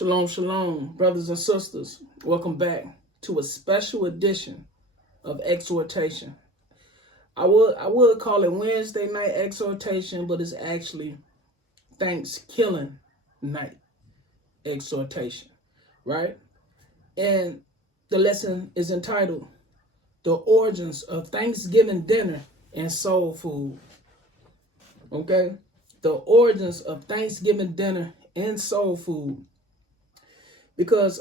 Shalom, shalom, brothers and sisters. Welcome back to a special edition of Exhortation. I would call it Wednesday night exhortation, but it's actually Thanksgiving night exhortation, right? And the lesson is entitled The Origins of Thanksgiving Dinner and Soul Food. Okay? The origins of Thanksgiving dinner and soul food. Because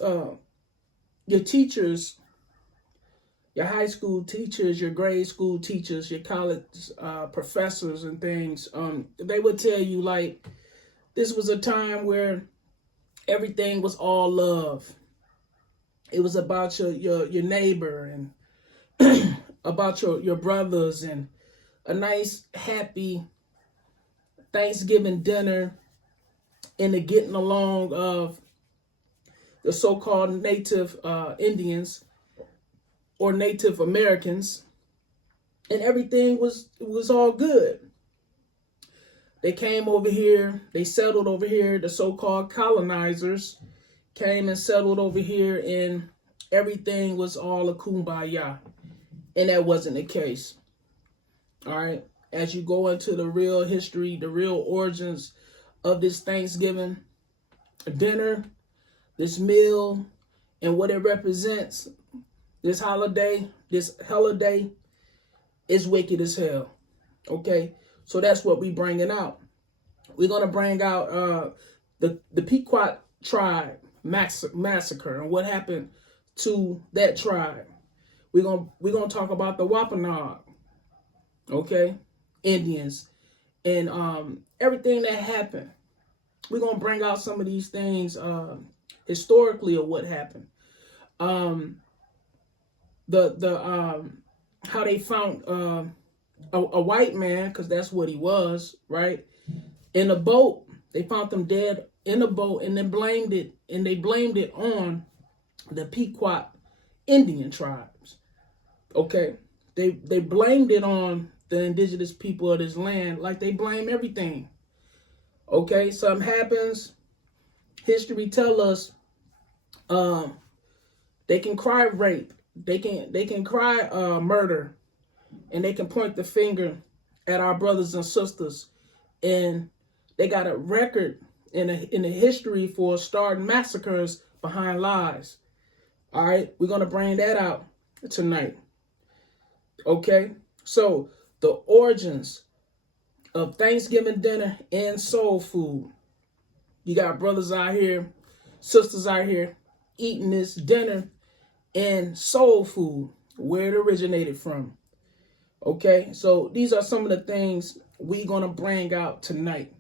your teachers, your high school teachers, your grade school teachers, your college professors and things, they would tell you like this was a time where everything was all love. It was about your neighbor and about your brothers and a nice, happy Thanksgiving dinner and the getting along of the so-called Native Indians or Native Americans, and everything was all good. They came over here, they settled over here, the so-called colonizers came and settled over here, and everything was all a kumbaya, and that wasn't the case. All right, as you go into the real history, the real origins of this Thanksgiving dinner, this meal, and what it represents, this holiday is wicked as hell. Okay, so that's what we bringing out. We're gonna bring out the Pequot tribe massacre and what happened to that tribe. We're gonna talk about the Wampanoag, okay, Indians, and everything that happened. We're gonna bring out some of these things historically of what happened. How they found a white man, because that's what he was, right? In a boat. They found them dead in a boat, and they blamed it on the Pequot Indian tribes. Okay. They blamed it on the indigenous people of this land like they blame everything. Okay, something happens. History tell us they can cry rape, they can cry murder, and they can point the finger at our brothers and sisters, and they got a record in the history for starting massacres behind lies. All right, we're gonna bring that out tonight. Okay, so the origins of Thanksgiving dinner and soul food. You got brothers out here, sisters out here eating this dinner and soul food, where it originated from. Okay, so these are some of the things we're going to bring out tonight,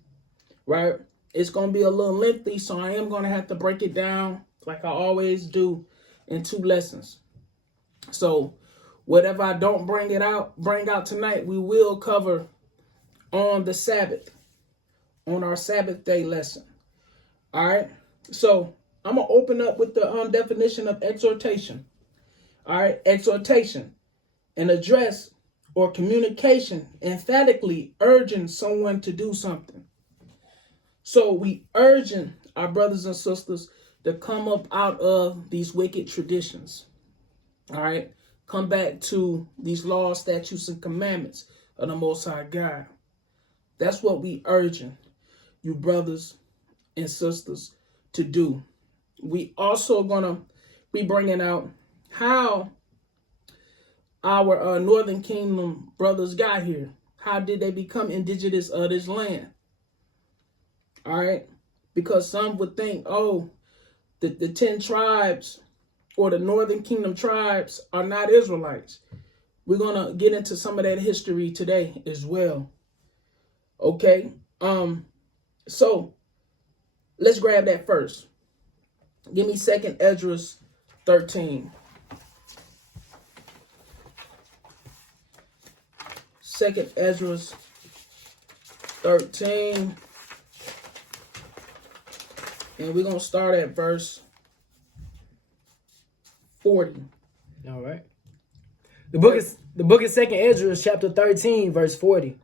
right? It's going to be a little lengthy, so I am going to have to break it down like I always do in 2 lessons. So whatever I don't bring out tonight, we will cover on the Sabbath, on our Sabbath day lesson. All right, so I'm going to open up with the definition of exhortation. All right, exhortation, an address or communication emphatically urging someone to do something. So we urging our brothers and sisters to come up out of these wicked traditions. All right, come back to these laws, statutes, and commandments of the Most High God. That's what we urging you brothers and sisters to do. We also gonna be bringing out how our Northern Kingdom brothers got here. How did they become indigenous of this land? All right, because some would think, oh, the 10 tribes or the Northern Kingdom tribes are not Israelites. We're gonna get into some of that history today as well. Okay, so let's grab that first. Give me 2nd Ezra 13. 2nd Ezra 13. And we're going to start at verse 40. All right. The book of 2nd Ezra, chapter 13, verse 40.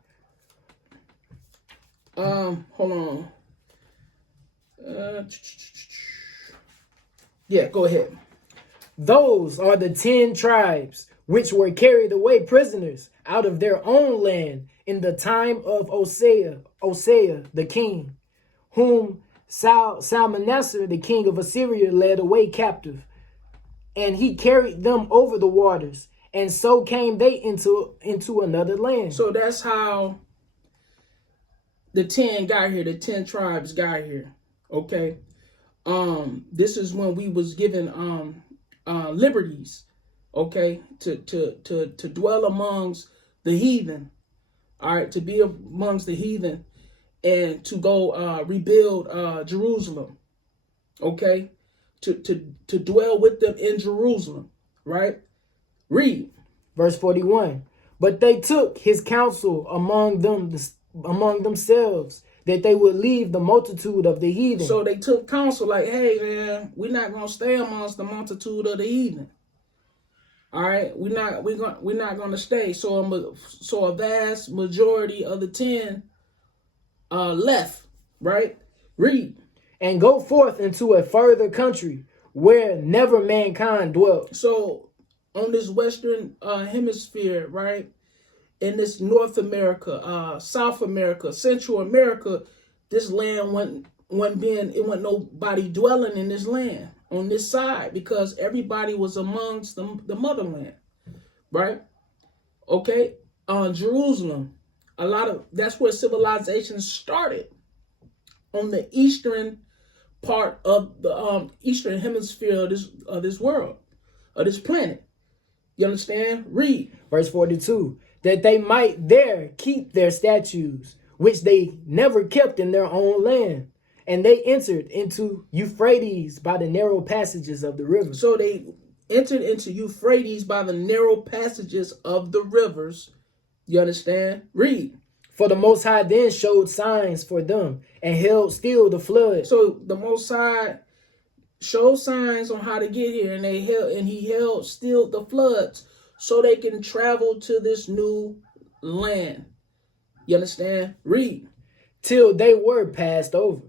Hold on. Yeah, go ahead. Those are the 10 tribes which were carried away prisoners out of their own land in the time of Osea the king, whom Salmanassar, the king of Assyria, led away captive. And he carried them over the waters, and so came they into another land. So that's how the 10 got here. The 10 tribes got here. Okay. This is when we was given liberties, okay, to dwell amongst the heathen. All right, to be amongst the heathen and to go rebuild Jerusalem. Okay, to dwell with them in Jerusalem. Right. Read verse 41. But they took his counsel among themselves, that they would leave the multitude of the heathen. So they took counsel like, hey man, we're not gonna stay amongst the multitude of the heathen. All right, we're not gonna stay. So a vast majority of the 10 left. Right. Read. And go forth into a further country where never mankind dwelt. So on this western hemisphere, right, in this North America, South America, Central America, this land wasn't nobody dwelling in this land on this side because everybody was amongst the motherland, right? Okay, Jerusalem, that's where civilization started on the eastern part of the eastern hemisphere of this world, of this planet. You understand? Read verse 42. That they might there keep their statutes, which they never kept in their own land. And they entered into Euphrates by the narrow passages of the river. So they entered into Euphrates by the narrow passages of the rivers. You understand? Read. For the Most High then showed signs for them and held still the flood. So the Most High showed signs on how to get here, and he held still the floods so they can travel to this new land. You understand? Read. Till they were passed over.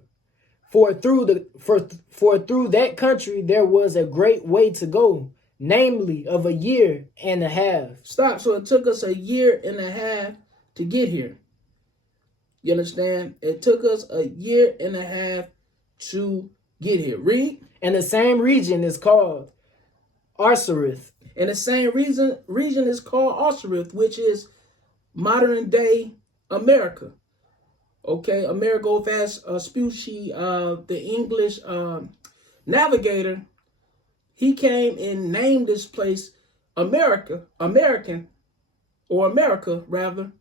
For through that country there was a great way to go, namely of a year and a half. Stop. So it took us a year and a half to get here. You understand? It took us a year and a half to get here. Read. And the same region is called Arsareth. And the same region is called Arsareth, which is modern day America. Okay, Amerigo Vespucci, the English navigator, he came and named this place America rather.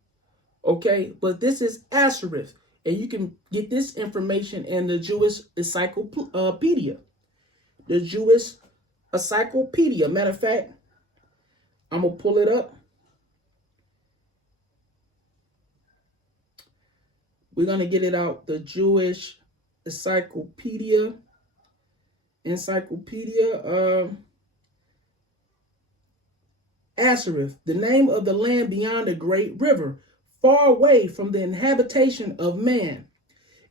Okay, but this is Arsareth, and you can get this information in the Jewish Encyclopedia. The Jewish Encyclopedia. Matter of fact, I'm gonna pull it up. We're gonna get it out. The Jewish Encyclopedia. Arsareth, the name of the land beyond the great river, far away from the inhabitation of man,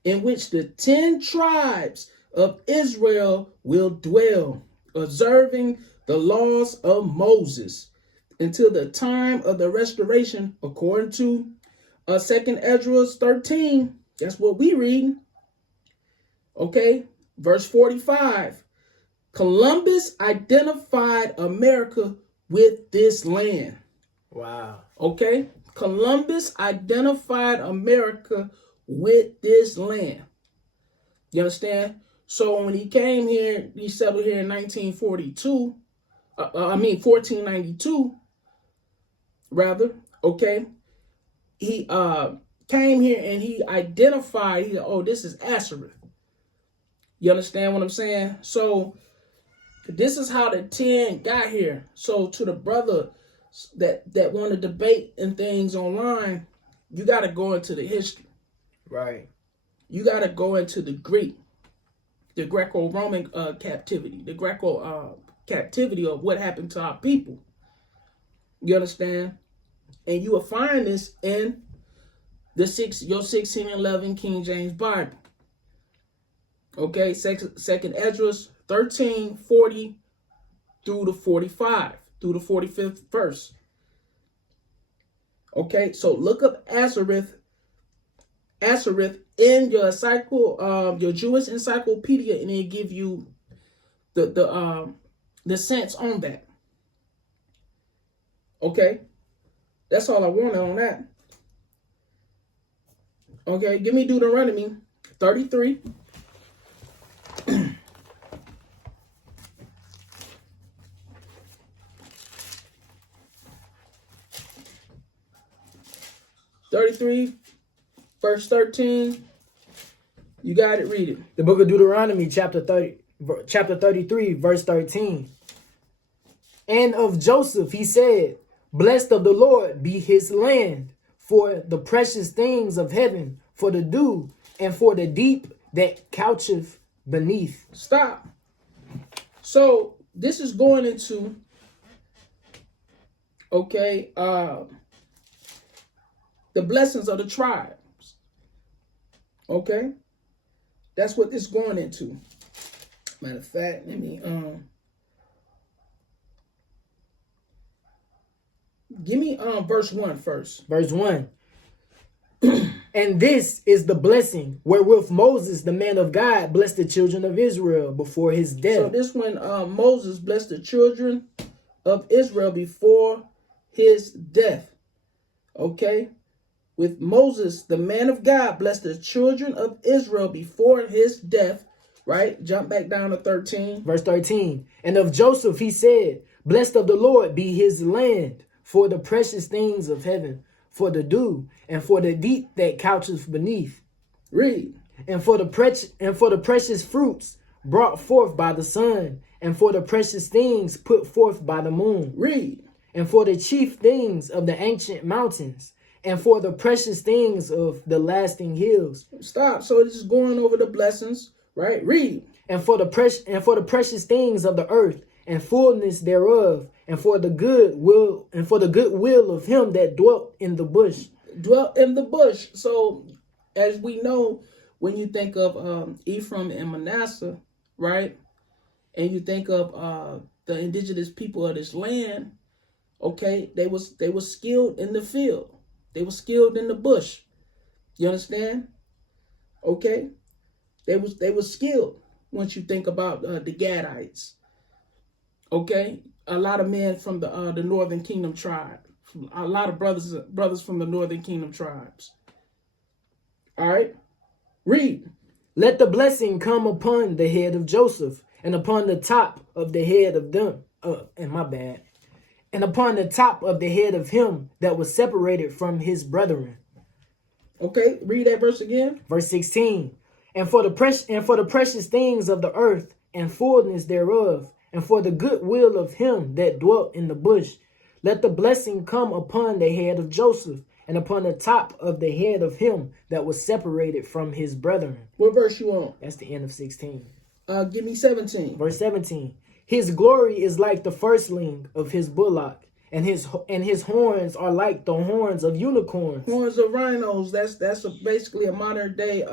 in which the 10 tribes of Israel will dwell, observing the laws of Moses until the time of the restoration, according to 2nd Ezra 13. That's what we read. Okay, verse 45. Columbus identified America with this land. Wow. Okay, Columbus identified America with this land. You understand? So when he came here, he settled here in 1492, rather. Okay, he came here and he identified. This is Arsareth. You understand what I'm saying? So this is how the 10 got here. So to the brother that want to debate and things online, you got to go into the history. Right. You got to go into the Greek, the Greco-Roman captivity, the Greco captivity of what happened to our people. You understand? And you will find this in your 1611 King James Bible. Okay, second Esdras 13:40 through the 45, through the 45th verse. Okay, so look up Azareth in your your Jewish encyclopedia, and it'll give you the sense on that. Okay, that's all I wanted on that. Okay, give me Deuteronomy 33. Verse 13. You got it, read it. The book of Deuteronomy, chapter 33, verse 13. And of Joseph he said, blessed of the Lord be his land, for the precious things of heaven, for the dew, and for the deep that coucheth beneath. Stop. So this is going into, okay, the blessings of the tribes. Okay, that's what this is going into. Matter of fact, let me give me verse 1 first. Verse 1. And this is the blessing wherewith Moses, the man of God, blessed the children of Israel before his death. So this when Moses blessed the children of Israel before his death. Okay, with Moses, the man of God, blessed the children of Israel before his death. Right? Jump back down to 13. Verse 13. And of Joseph he said, blessed of the Lord be his land, for the precious things of heaven, for the dew, and for the deep that coucheth beneath. Read. And for the precious fruits brought forth by the sun, and for the precious things put forth by the moon. Read. And for the chief things of the ancient mountains, and for the precious things of the lasting hills. Stop. So it's just going over the blessings, right? Read. And for the precious things of the earth, and fullness thereof, and for the good will of him that dwelt in the bush. Dwelt in the bush. So as we know, when you think of Ephraim and Manasseh, right? And you think of the indigenous people of this land, okay, they was skilled in the field. They were skilled in the bush. You understand? Okay? They was skilled once you think about the Gadites. Okay? A lot of men from the Northern Kingdom tribe. A lot of brothers from the Northern Kingdom tribes. All right? Read. Let the blessing come upon the head of Joseph, and upon the top of the head of them. And upon the top of the head of him that was separated from his brethren. Okay, read that verse again. Verse 16. And for the precious things of the earth, and fullness thereof, and for the good will of him that dwelt in the bush, let the blessing come upon the head of Joseph, and upon the top of the head of him that was separated from his brethren. What verse you on? That's the end of 16. Give me 17. Verse 17. His glory is like the firstling of his bullock, and his horns are like the horns of unicorns. Horns of rhinos. That's basically a modern day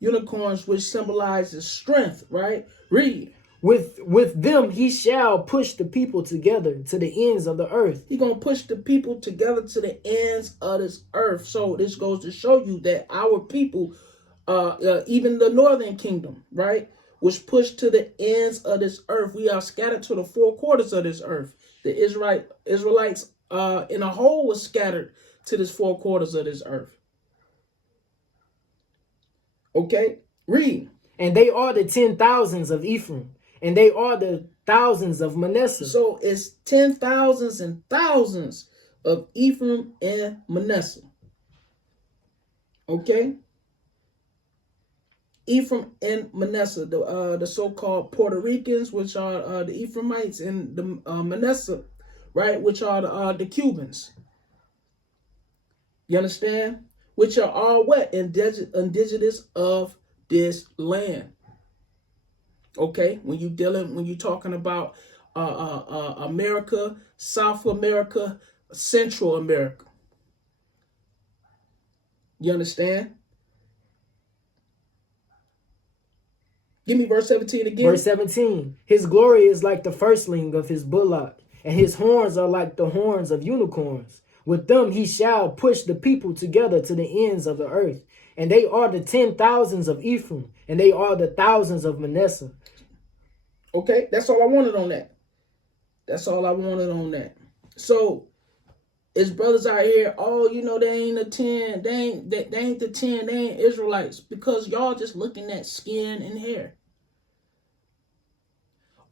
unicorns, which symbolizes strength, right? Read. With them he shall push the people together to the ends of the earth. He's going to push the people together to the ends of this earth. So this goes to show you that our people, even the Northern Kingdom, right, was pushed to the ends of this earth. We are scattered to the four quarters of this earth. The Israelites in a whole was scattered to this four quarters of this earth. Okay, read. And they are the 10,000s of Ephraim, and they are the thousands of Manasseh. So it's 10,000s and thousands of Ephraim and Manasseh. Okay? Ephraim and Manasseh, the so-called Puerto Ricans, which are the Ephraimites, and the Manasseh, right, which are the Cubans. You understand? Which are all what? Indigenous of this land. Okay? When you're talking about America, South America, Central America. You understand? Give me verse 17 again. Verse 17. His glory is like the firstling of his bullock, and his horns are like the horns of unicorns. With them he shall push the people together to the ends of the earth. And they are the 10,000s of Ephraim, and they are the thousands of Manasseh. Okay, that's all I wanted on that. That's all I wanted on that. So, it's brothers out here, oh, you know, they ain't the 10, they ain't the 10, they ain't Israelites, because y'all just looking at skin and hair.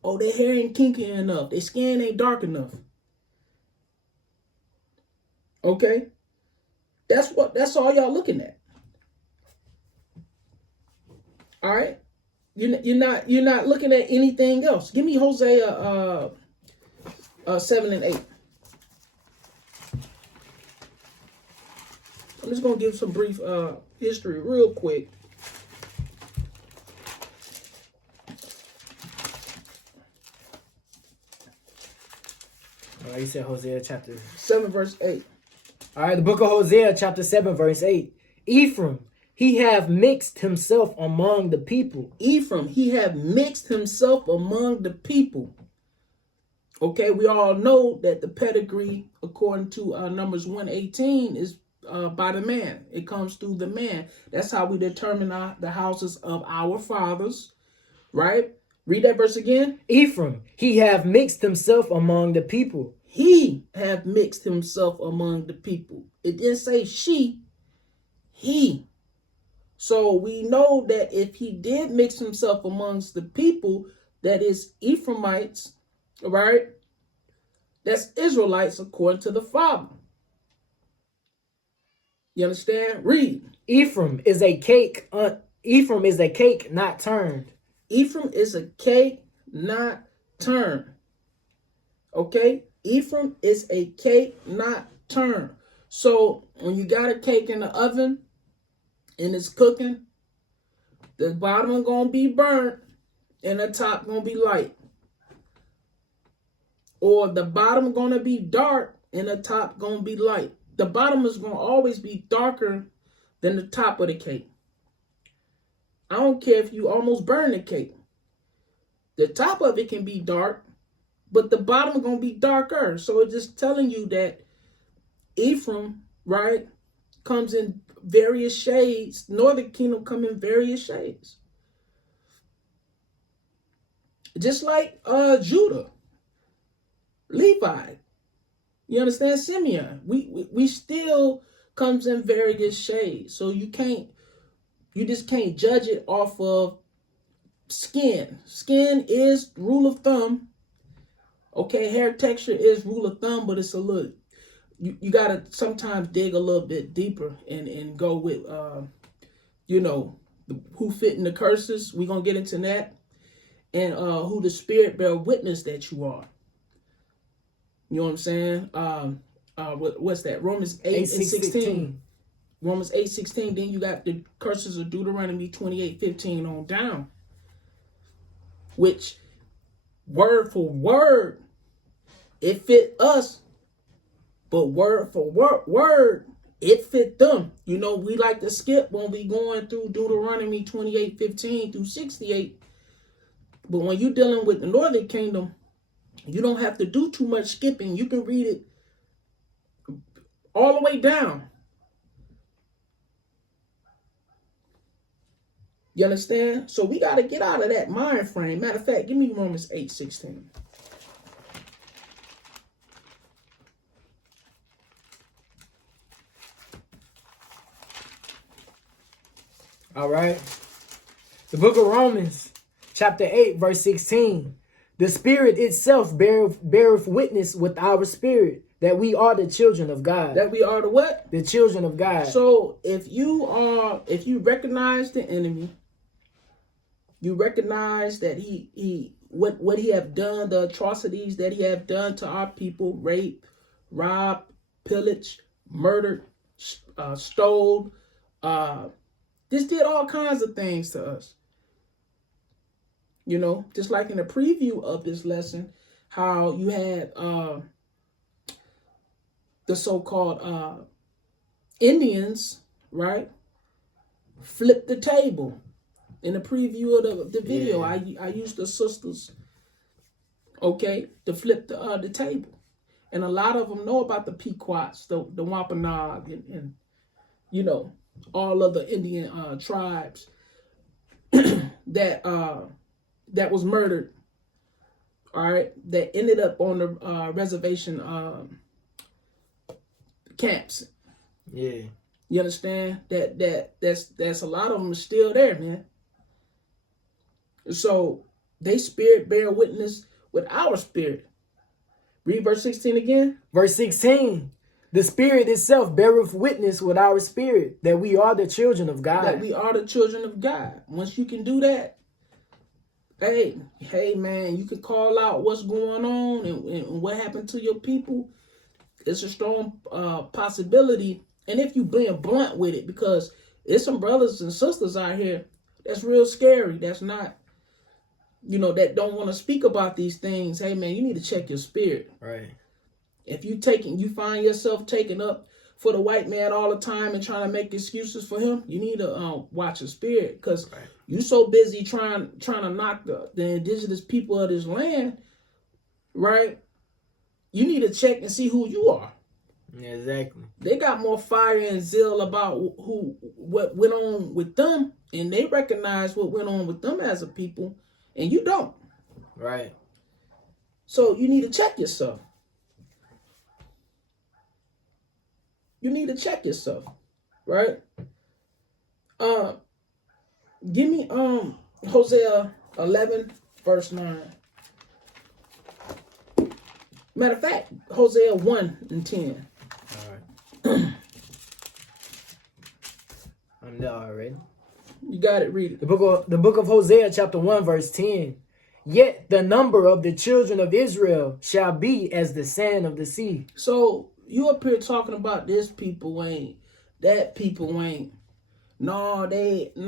Oh, their hair ain't kinky enough. Their skin ain't dark enough. Okay? That's all y'all looking at. All right? You're not looking at anything else. Give me Hosea 7 and 8. I'm just gonna give some brief history real quick. All right, you said Hosea chapter 7 verse 8. All right, the book of Hosea chapter 7 verse 8. Ephraim, he have mixed himself among the people. Ephraim, he have mixed himself among the people. Okay, we all know that the pedigree, according to Numbers 118, is by the man. It comes through the man. That's how we determine the houses of our fathers, right? Read that verse again. Ephraim, he have mixed himself among the people. He have mixed himself among the people. It didn't say she, he. So we know that if he did mix himself amongst the people, that is Ephraimites, right? That's Israelites according to the Father. You understand? Read. Ephraim is a cake. Ephraim is a cake not turned. Ephraim is a cake not turned. Okay? Ephraim is a cake not turned. So when you got a cake in the oven and it's cooking, the bottom is going to be burnt and the top going to be light. Or the bottom going to be dark and the top going to be light. The bottom is going to always be darker than the top of the cake. I don't care if you almost burn the cake. The top of it can be dark, but the bottom is going to be darker. So it's just telling you that Ephraim, right, comes in various shades. Northern kingdom come in various shades. Just like Judah, Levi, you understand, Simeon. We still comes in various shades. So you just can't judge it off of skin. Skin is rule of thumb. Okay, hair texture is rule of thumb, but it's a little, you gotta sometimes dig a little bit deeper and go with who fit in the curses. We're gonna get into that. And who the spirit bear witness that you are. You know what I'm saying? What's that? Romans 8 and 16. Romans 8:16. Then you got the curses of Deuteronomy 28:15 on down. Which, word for word, it fit us. But word for word, it fit them. You know, we like to skip when we going through Deuteronomy 28:15 through 68. But when you're dealing with the Northern Kingdom, you don't have to do too much skipping. You can read it all the way down. You understand? So we got to get out of that mind frame. Matter of fact, give me Romans 8:16. All right. The book of Romans, chapter 8, verse 16. The Spirit itself beareth witness with our spirit that we are the children of God. That we are the what? The children of God. So if you recognize the enemy, you recognize that what he have done, the atrocities that he have done to our people, rape, rob, pillage, murdered, stole, this did all kinds of things to us. You know, just like in the preview of this lesson, how you had the so-called Indians, right, flip the table. In the preview of the video, I used the sisters, okay, to flip the table. And a lot of them know about the Pequots, the Wampanoag, and you know, all of the Indian tribes that was murdered. All right, that ended up on the reservation camps. Yeah. You understand that's a lot of them still there, man. So they spirit bear witness with our spirit. Read verse 16 again. Verse 16. The Spirit itself beareth witness with our spirit that we are the children of God. That we are the children of God. Once you can do that, hey man, you can call out what's going on and what happened to your people. It's a strong possibility. And if you being blunt with it, because there's some brothers and sisters out here that's real scary. That's not, that don't want to speak about these things. Hey man, you need to check your spirit. Right. If you find yourself taking up for the white man all the time and trying to make excuses for him, you need to watch your spirit, because you so busy trying to knock the indigenous people of this land, right? You need to check and see who you are. Yeah, exactly. They got more fire and zeal about what went on with them, and they recognize what went on with them as a people, and you don't. Right. So you need to check yourself. You need to check yourself, right? Give me Hosea 11 verse 9. Matter of fact, Hosea 1 and 10. All right. I'm there already. You got it. Read it. The book of Hosea, chapter 1, verse 10. Yet the number of the children of Israel shall be as the sand of the sea. So you up here talking about this people ain't, that people ain't. The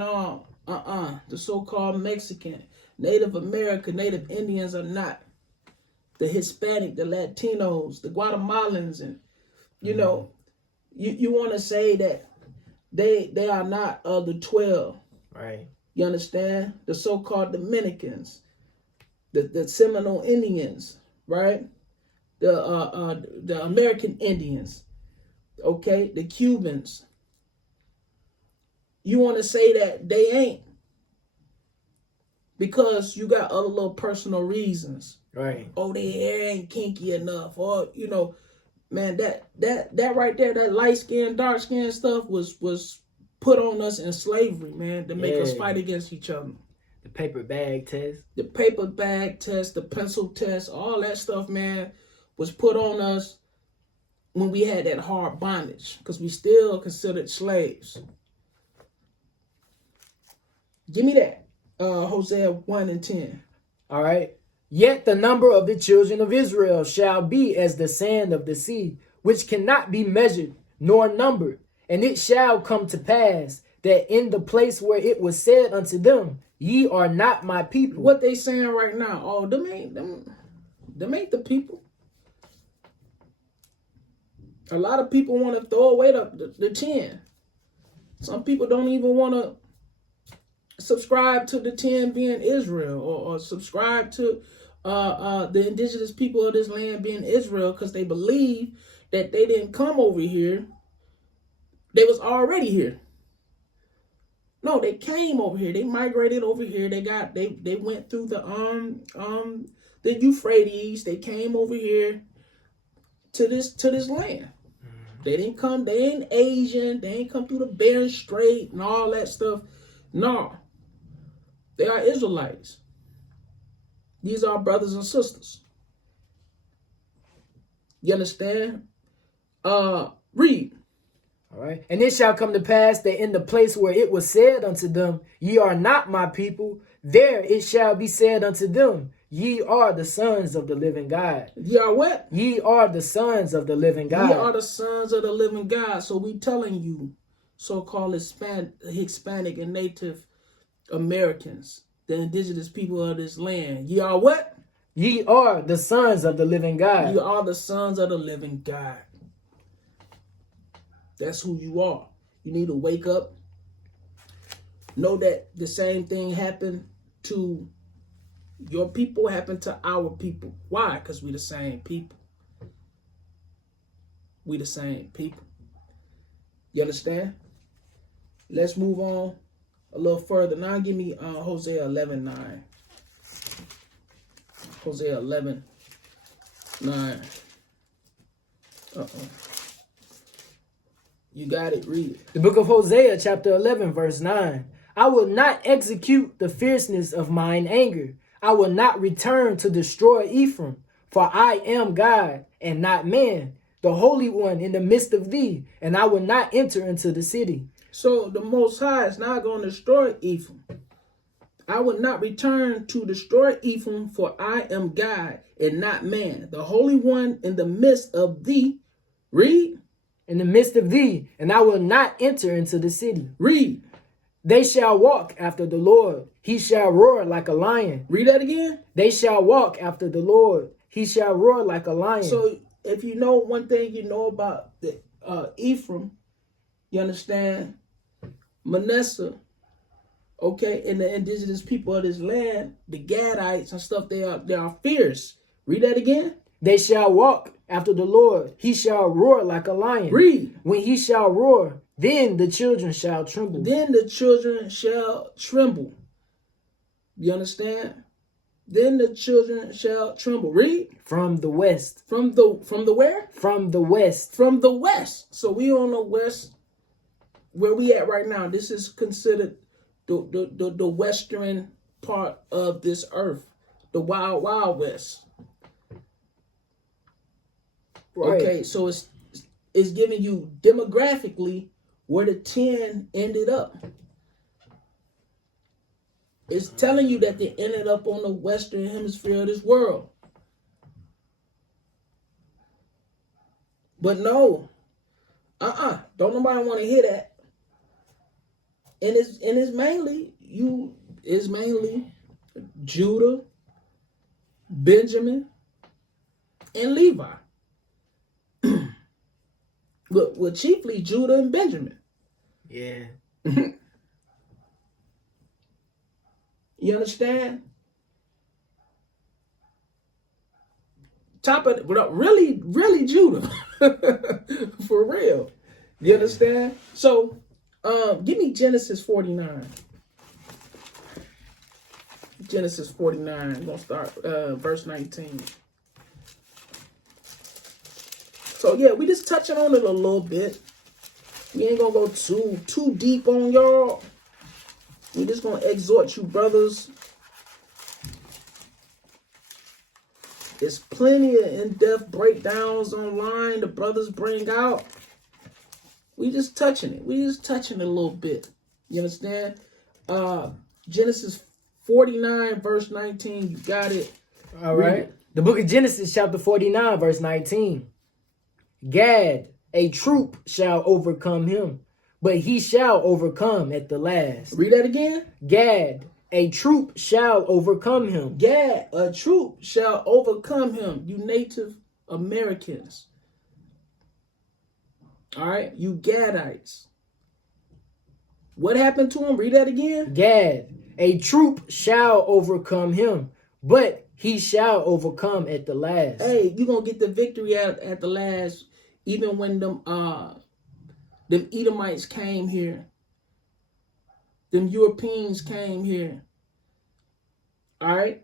so-called Mexican, Native American, Native Indians are not. The Hispanic, the Latinos, the Guatemalans, and you want to say that they are not of the 12. Right. You understand? The so-called Dominicans, the Seminole Indians, right? The American Indians, okay? The Cubans. You want to say that they ain't, because you got other little personal reasons. Right. Oh, their hair ain't kinky enough, or man, that right there, that light skin, dark skin stuff was put on us in slavery, man, to make us fight against each other. The paper bag test. The paper bag test, the pencil test, all that stuff, man, was put on us when we had that hard bondage, because we still considered slaves. Give me that. Hosea 1 and 10. All right. Yet the number of the children of Israel shall be as the sand of the sea, which cannot be measured nor numbered. And it shall come to pass that in the place where it was said unto them, ye are not my people. What they saying right now? Oh, them ain't the people. A lot of people want to throw away the 10. Some people don't even want to subscribe to the 10 being Israel, or subscribe to the indigenous people of this land being Israel, because they believe that they didn't come over here. They was already here. No, they came over here. They migrated over here. They went through the Euphrates. They came over here to this land. They didn't come. They ain't Asian. They ain't come through the Bering Strait and all that stuff. No, they are Israelites. These are brothers and sisters. You understand? Read. All right. And it shall come to pass that in the place where it was said unto them, ye are not my people, there it shall be said unto them, ye are the sons of the living God. Ye are what? Ye are the sons of the living God. Ye are the sons of the living God. So we telling you, so-called Hispanic and Native Americans, the indigenous people of this land, ye are what? Ye are the sons of the living God. Ye are the sons of the living God. That's who you are. You need to wake up. know that the same thing happened to your people, happened to our people. Why? Because we the same people. We the same people. You understand? Let's move on a little further. Now give me Hosea 11:9. Hosea 11:9. You got it. Read it. The book of Hosea, chapter 11, verse 9. I will not execute the fierceness of mine anger. I will not return to destroy Ephraim, for I am God and not man, the Holy One in the midst of thee, and I will not enter into the city. So the Most High is not going to destroy Ephraim. I will not return to destroy Ephraim, for I am God and not man, the Holy One in the midst of thee. Read. In the midst of thee, and I will not enter into the city. Read. They shall walk after the Lord. He shall roar like a lion. Read that again. They shall walk after the Lord. He shall roar like a lion. So if you know one thing you know about the Ephraim, you understand Manasseh, okay, and the indigenous people of this land, the Gadites and stuff, they are fierce. Read that again. They shall walk after the Lord. He shall roar like a lion. Read. When he shall roar, then the children shall tremble. Then the children shall tremble. You understand? Then the children shall tremble. Read. From the west. From the where? From the west. From the west. So we on the west, where we at right now. This is considered the western part of this earth, the wild, wild west. Right. Okay, so it's giving you demographically where the 10 ended up. It's telling you that they ended up on the western hemisphere of this world. But no, don't nobody want to hear that. And it's mainly Judah, Benjamin, and Levi. But chiefly Judah and Benjamin. Yeah. You understand? Top of really Judah. For real. You understand? So give me Genesis 49. Genesis 49. I'm gonna start verse 19. So yeah, we just touching on it a little bit. We ain't gonna go too deep on y'all. We just gonna exhort you, brothers. There's plenty of in-depth breakdowns online the brothers bring out. We just touching it. We just touching it a little bit. You understand? Genesis 49, verse 19. You got it. All right. The book of Genesis, chapter 49, verse 19. Gad, a troop shall overcome him, but he shall overcome at the last. Read that again. Gad, a troop shall overcome him. Gad, a troop shall overcome him. You Native Americans. All right, you Gadites. What happened to him? Read that again. Gad, a troop shall overcome him, but he shall overcome at the last. Hey, you're going to get the victory at the last, even when them Edomites came here. Them Europeans came here. All right.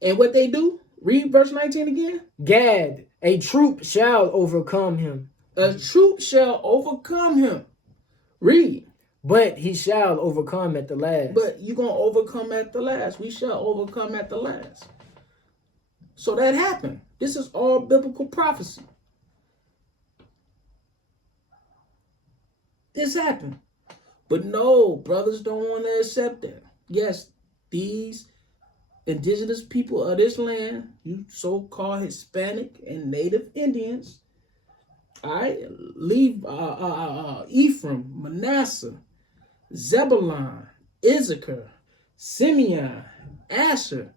And what they do? Read verse 19 again. Gad, a troop shall overcome him. A troop shall overcome him. Read. But he shall overcome at the last. But you're going to overcome at the last. We shall overcome at the last. So that happened. This is all biblical prophecy. This happened. But no, brothers don't want to accept that. Yes, these indigenous people of this land, you so-called Hispanic and Native Indians, all right, leave Ephraim, Manasseh, Zebulun, Issachar, Simeon, Asher,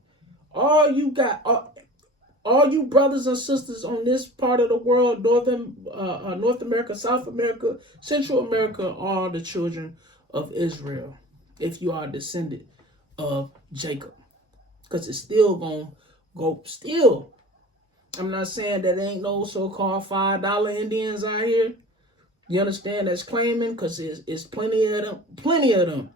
all you brothers and sisters on this part of the world, North America, South America, Central America, are the children of Israel. if you are a descendant of Jacob. Because it's still going to go, still. I'm not saying that ain't no so-called $5 Indians out here. You understand? That's claiming, because it's plenty of them. Plenty of them.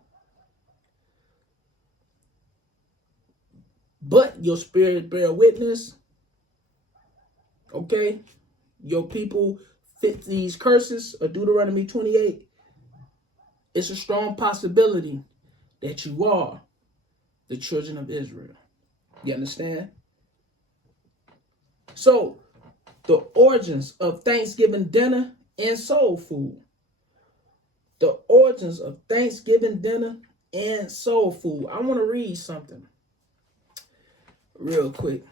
But your spirit bear witness. Okay? Your people fit these curses of Deuteronomy 28. It's a strong possibility that you are the children of Israel. You understand? So, the origins of Thanksgiving dinner and soul food. The origins of Thanksgiving dinner and soul food. I want to read something real quick.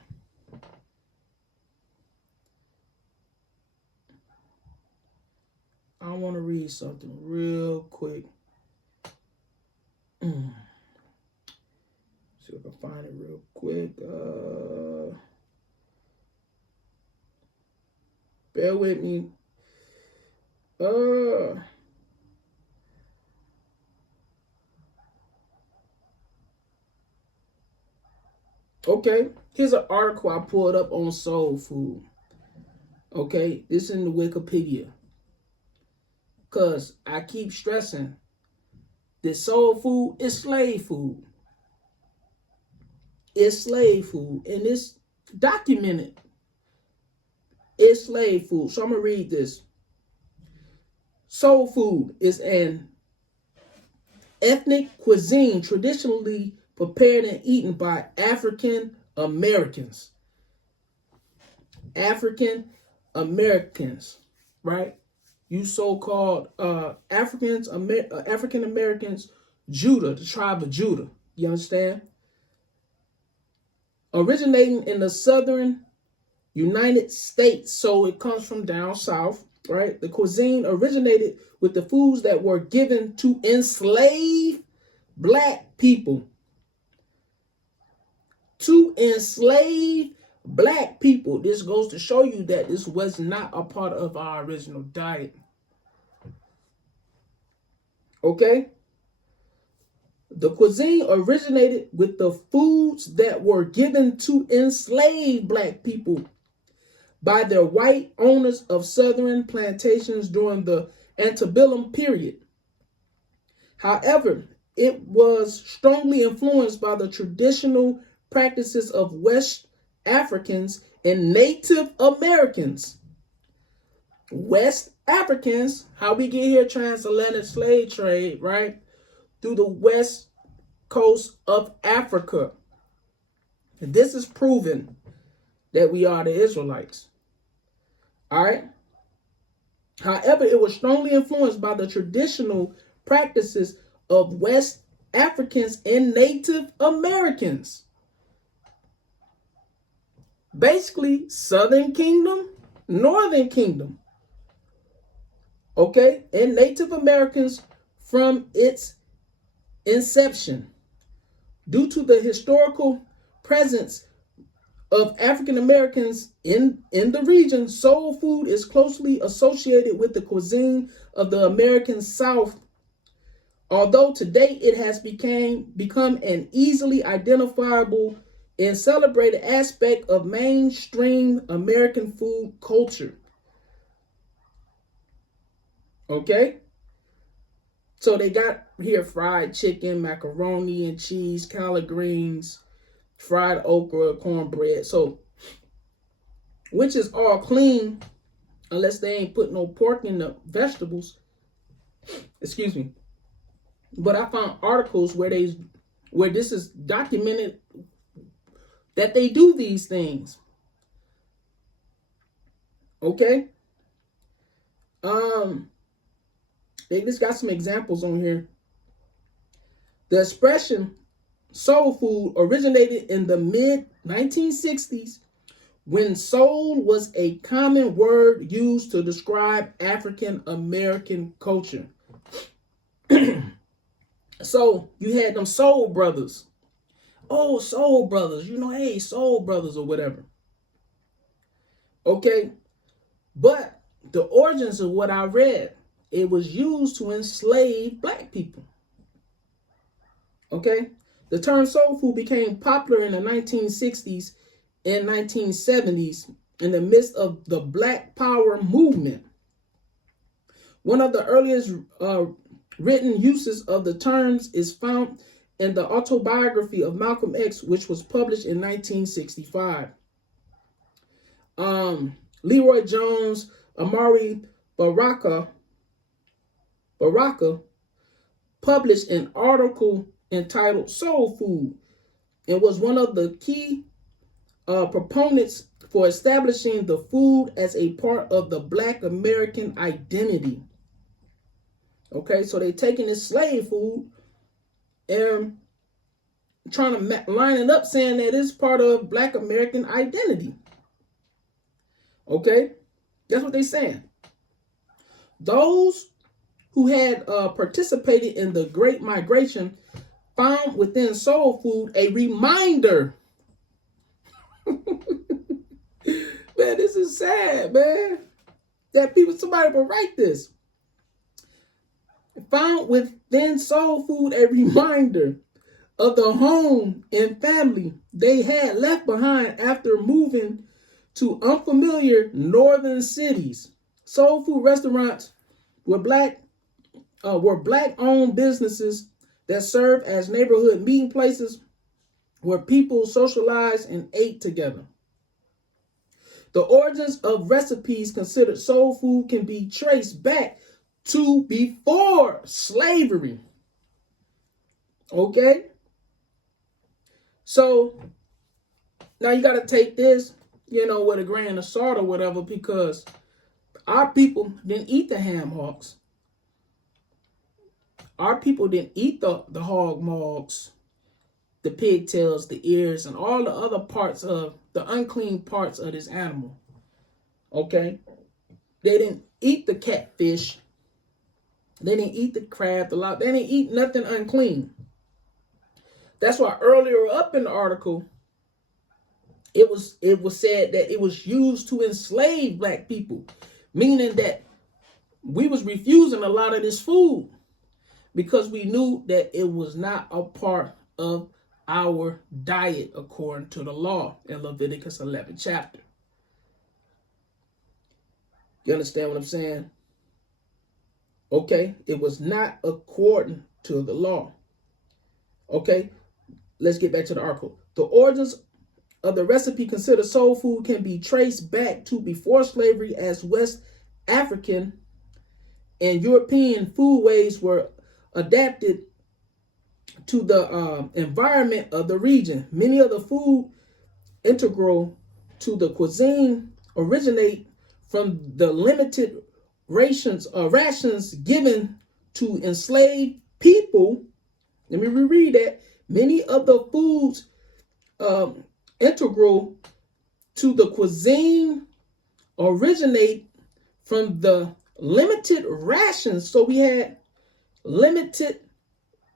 I want to read something real quick. See if I can find it real quick. Bear with me. Okay, here's an article I pulled up on soul food. Okay, this is in the Wikipedia. Because I keep stressing that soul food is slave food. It's slave food. And it's documented. It's slave food. So I'm going to read this. Soul food is an ethnic cuisine traditionally prepared and eaten by African Americans. African Americans, right? You so-called African Americans, Judah, the tribe of Judah. You understand? Originating in the southern United States, so it comes from down south, right? The cuisine originated with the foods that were given to enslaved black people. To enslave black people. This goes to show you that this was not a part of our original diet. Okay? The cuisine originated with the foods that were given to enslaved black people by their white owners of southern plantations during the antebellum period. However, it was strongly influenced by the traditional practices of West Africans and Native Americans. West Africans, how we get here, transatlantic slave trade, right? Through the west coast of Africa. And this is proven that we are the Israelites. All right? However, it was strongly influenced by the traditional practices of West Africans and Native Americans. Basically, Southern Kingdom, Northern Kingdom. Okay? And Native Americans from its inception. Due to the historical presence of African Americans in the region, soul food is closely associated with the cuisine of the American South. Although today it has become an easily identifiable and celebrated aspect of mainstream American food culture. Okay? So they got here fried chicken, macaroni and cheese, collard greens, fried okra, cornbread. So, which is all clean unless they ain't put no pork in the vegetables. Excuse me. But I found articles where this is documented that they do these things. Okay? They just got some examples on here. The expression soul food originated in the mid-1960s when soul was a common word used to describe African American culture. So you had them soul brothers. Oh, soul brothers, hey, soul brothers or whatever. Okay, but the origins of what I read, it was used to enslave black people. Okay? The term soul food became popular in the 1960s and 1970s in the midst of the Black Power movement. One of the earliest written uses of the terms is found in the autobiography of Malcolm X, which was published in 1965. Leroy Jones, Amari Baraka published an article entitled Soul Food and was one of the key proponents for establishing the food as a part of the Black American identity. Okay, so they're taking this slave food and trying to line it up saying that it's part of Black American identity. Okay, that's what they're saying. Those who had participated in the Great Migration found within soul food a reminder. Man, this is sad, man. That somebody will write this. Found within soul food a reminder of the home and family they had left behind after moving to unfamiliar northern cities. Soul food restaurants were black-owned businesses that served as neighborhood meeting places where people socialized and ate together. The origins of recipes considered soul food can be traced back to before slavery. Okay? So, now you got to take this, with a grain of salt or whatever, because our people didn't eat the ham hocks. Our people didn't eat the hog maws, the pigtails, the ears, and all the other parts of the unclean parts of this animal. Okay? They didn't eat the catfish. They didn't eat the crab, they didn't eat nothing unclean. That's why earlier up in the article, it was said that it was used to enslave black people, meaning that we was refusing a lot of this food because we knew that it was not a part of our diet according to the law in Leviticus 11 chapter. You understand what I'm saying? Okay, it was not according to the law. Okay, let's get back to the article. The origins of the recipe considered soul food can be traced back to before slavery, as West African and European foodways were adapted to the environment of the region. Many of the food integral to the cuisine originate from the limited rations given to enslaved people. Let me reread that. Many of the foods integral to the cuisine originate from the limited rations. So we had limited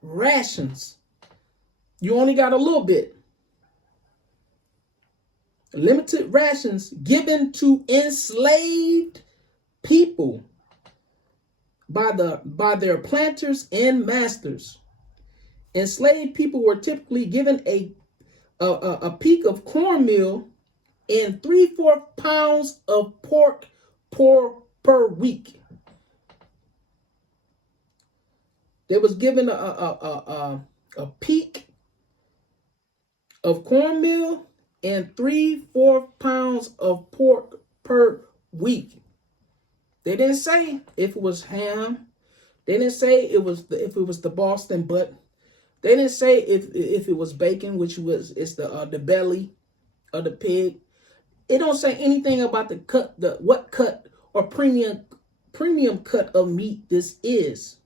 rations. You only got a little bit. Limited rations given to enslaved people by their planters and masters. Enslaved people were typically given a peak of cornmeal and 3/4 pounds of pork per week. They was given a peak of cornmeal and 3/4 pounds of pork per week. They didn't say if it was ham. They didn't say if it was the Boston butt. They didn't say if it was bacon, which it's the belly of the pig. It don't say anything about what cut or premium cut of meat this is.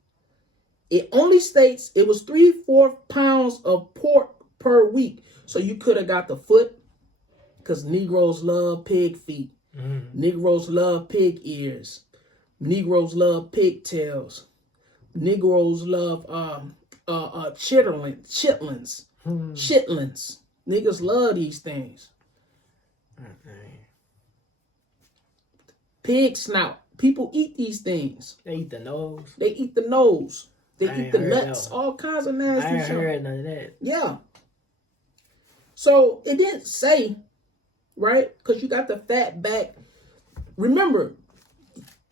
It only states it was 3/4 pounds of pork per week. So you could have got the foot, because Negroes love pig feet. Negroes love pig ears. Negroes love pigtails. Negroes love chitlins. Niggas love these things. Pig snout. People eat these things. They eat the nose. They eat the nose. They I eat ain't the heard nuts, that all kinds of I nasty ain't shit. heard none of that. Yeah. So it didn't say, right? Because you got the fat back. Remember,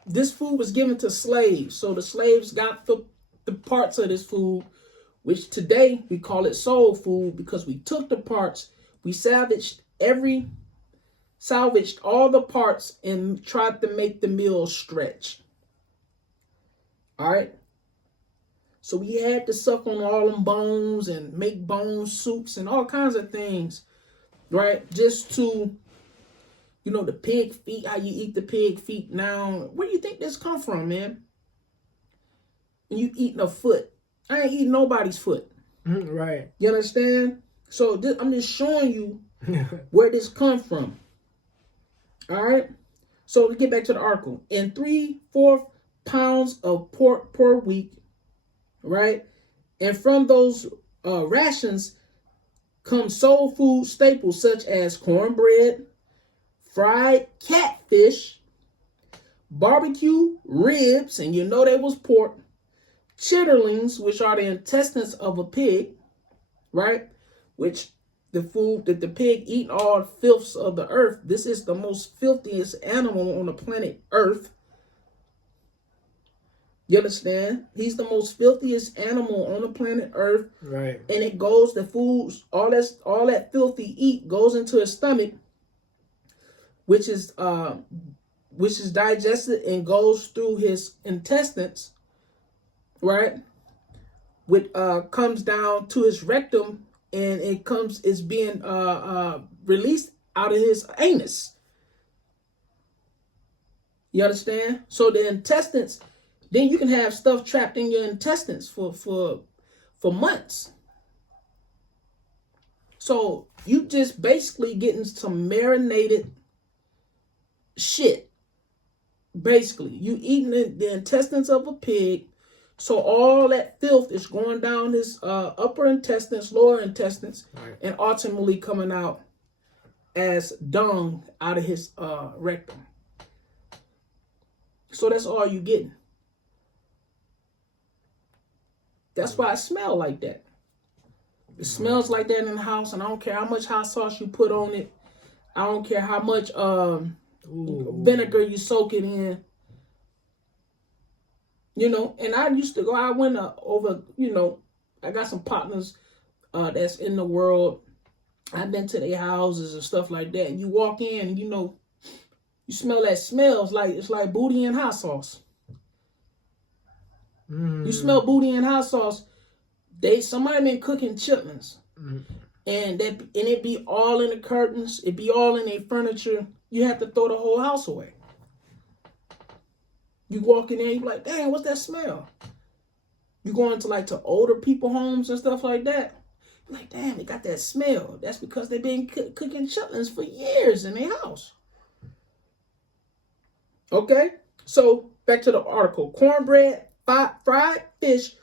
this food was given to slaves. So the slaves got the parts of this food, which today we call it soul food, because we took the parts, we salvaged all the parts and tried to make the meal stretch. All right. So we had to suck on all them bones and make bone soups and all kinds of things, right? Just to, the pig feet, how you eat the pig feet now. Where do you think this come from, man? And you eating a foot. I ain't eating nobody's foot. Right. You understand? So I'm just showing you where this come from. All right. So to get back to the article, in 3/4 pounds of pork per week, right? And from those rations come soul food staples such as cornbread, fried catfish, barbecue ribs, and you know they was pork, chitterlings, which are the intestines of a pig, right? Which the food that the pig eat all filths of the earth. This is the most filthiest animal on the planet Earth. You understand? He's the most filthiest animal on the planet Earth. Right. And it goes, the foods, all that filthy eat goes into his stomach, which is digested and goes through his intestines, right? Which comes down to his rectum, and it's being released out of his anus. You understand? So the intestines, then you can have stuff trapped in your intestines for months. So you just basically getting some marinated shit. Basically, you eating the intestines of a pig. So all that filth is going down his upper intestines, lower intestines, right, and ultimately coming out as dung out of his rectum. So that's all you getting. That's why it smells like that. It smells like that in the house, and I don't care how much hot sauce you put on it. I don't care how much vinegar you soak it in. And I used to go, I went over, I got some partners that's in the world. I've been to their houses and stuff like that. And you walk in and, you smell that smells like, it's like booty and hot sauce. You smell booty and hot sauce. Somebody been cooking chitlins. And it be all in the curtains. It be all in their furniture. You have to throw the whole house away. You walk in there, you be like, damn, what's that smell? You go into to older people homes and stuff like that. You're like, damn, they got that smell. That's because they've been cooking chitlins for years in their house. Okay, so back to the article. Cornbread, fried fish,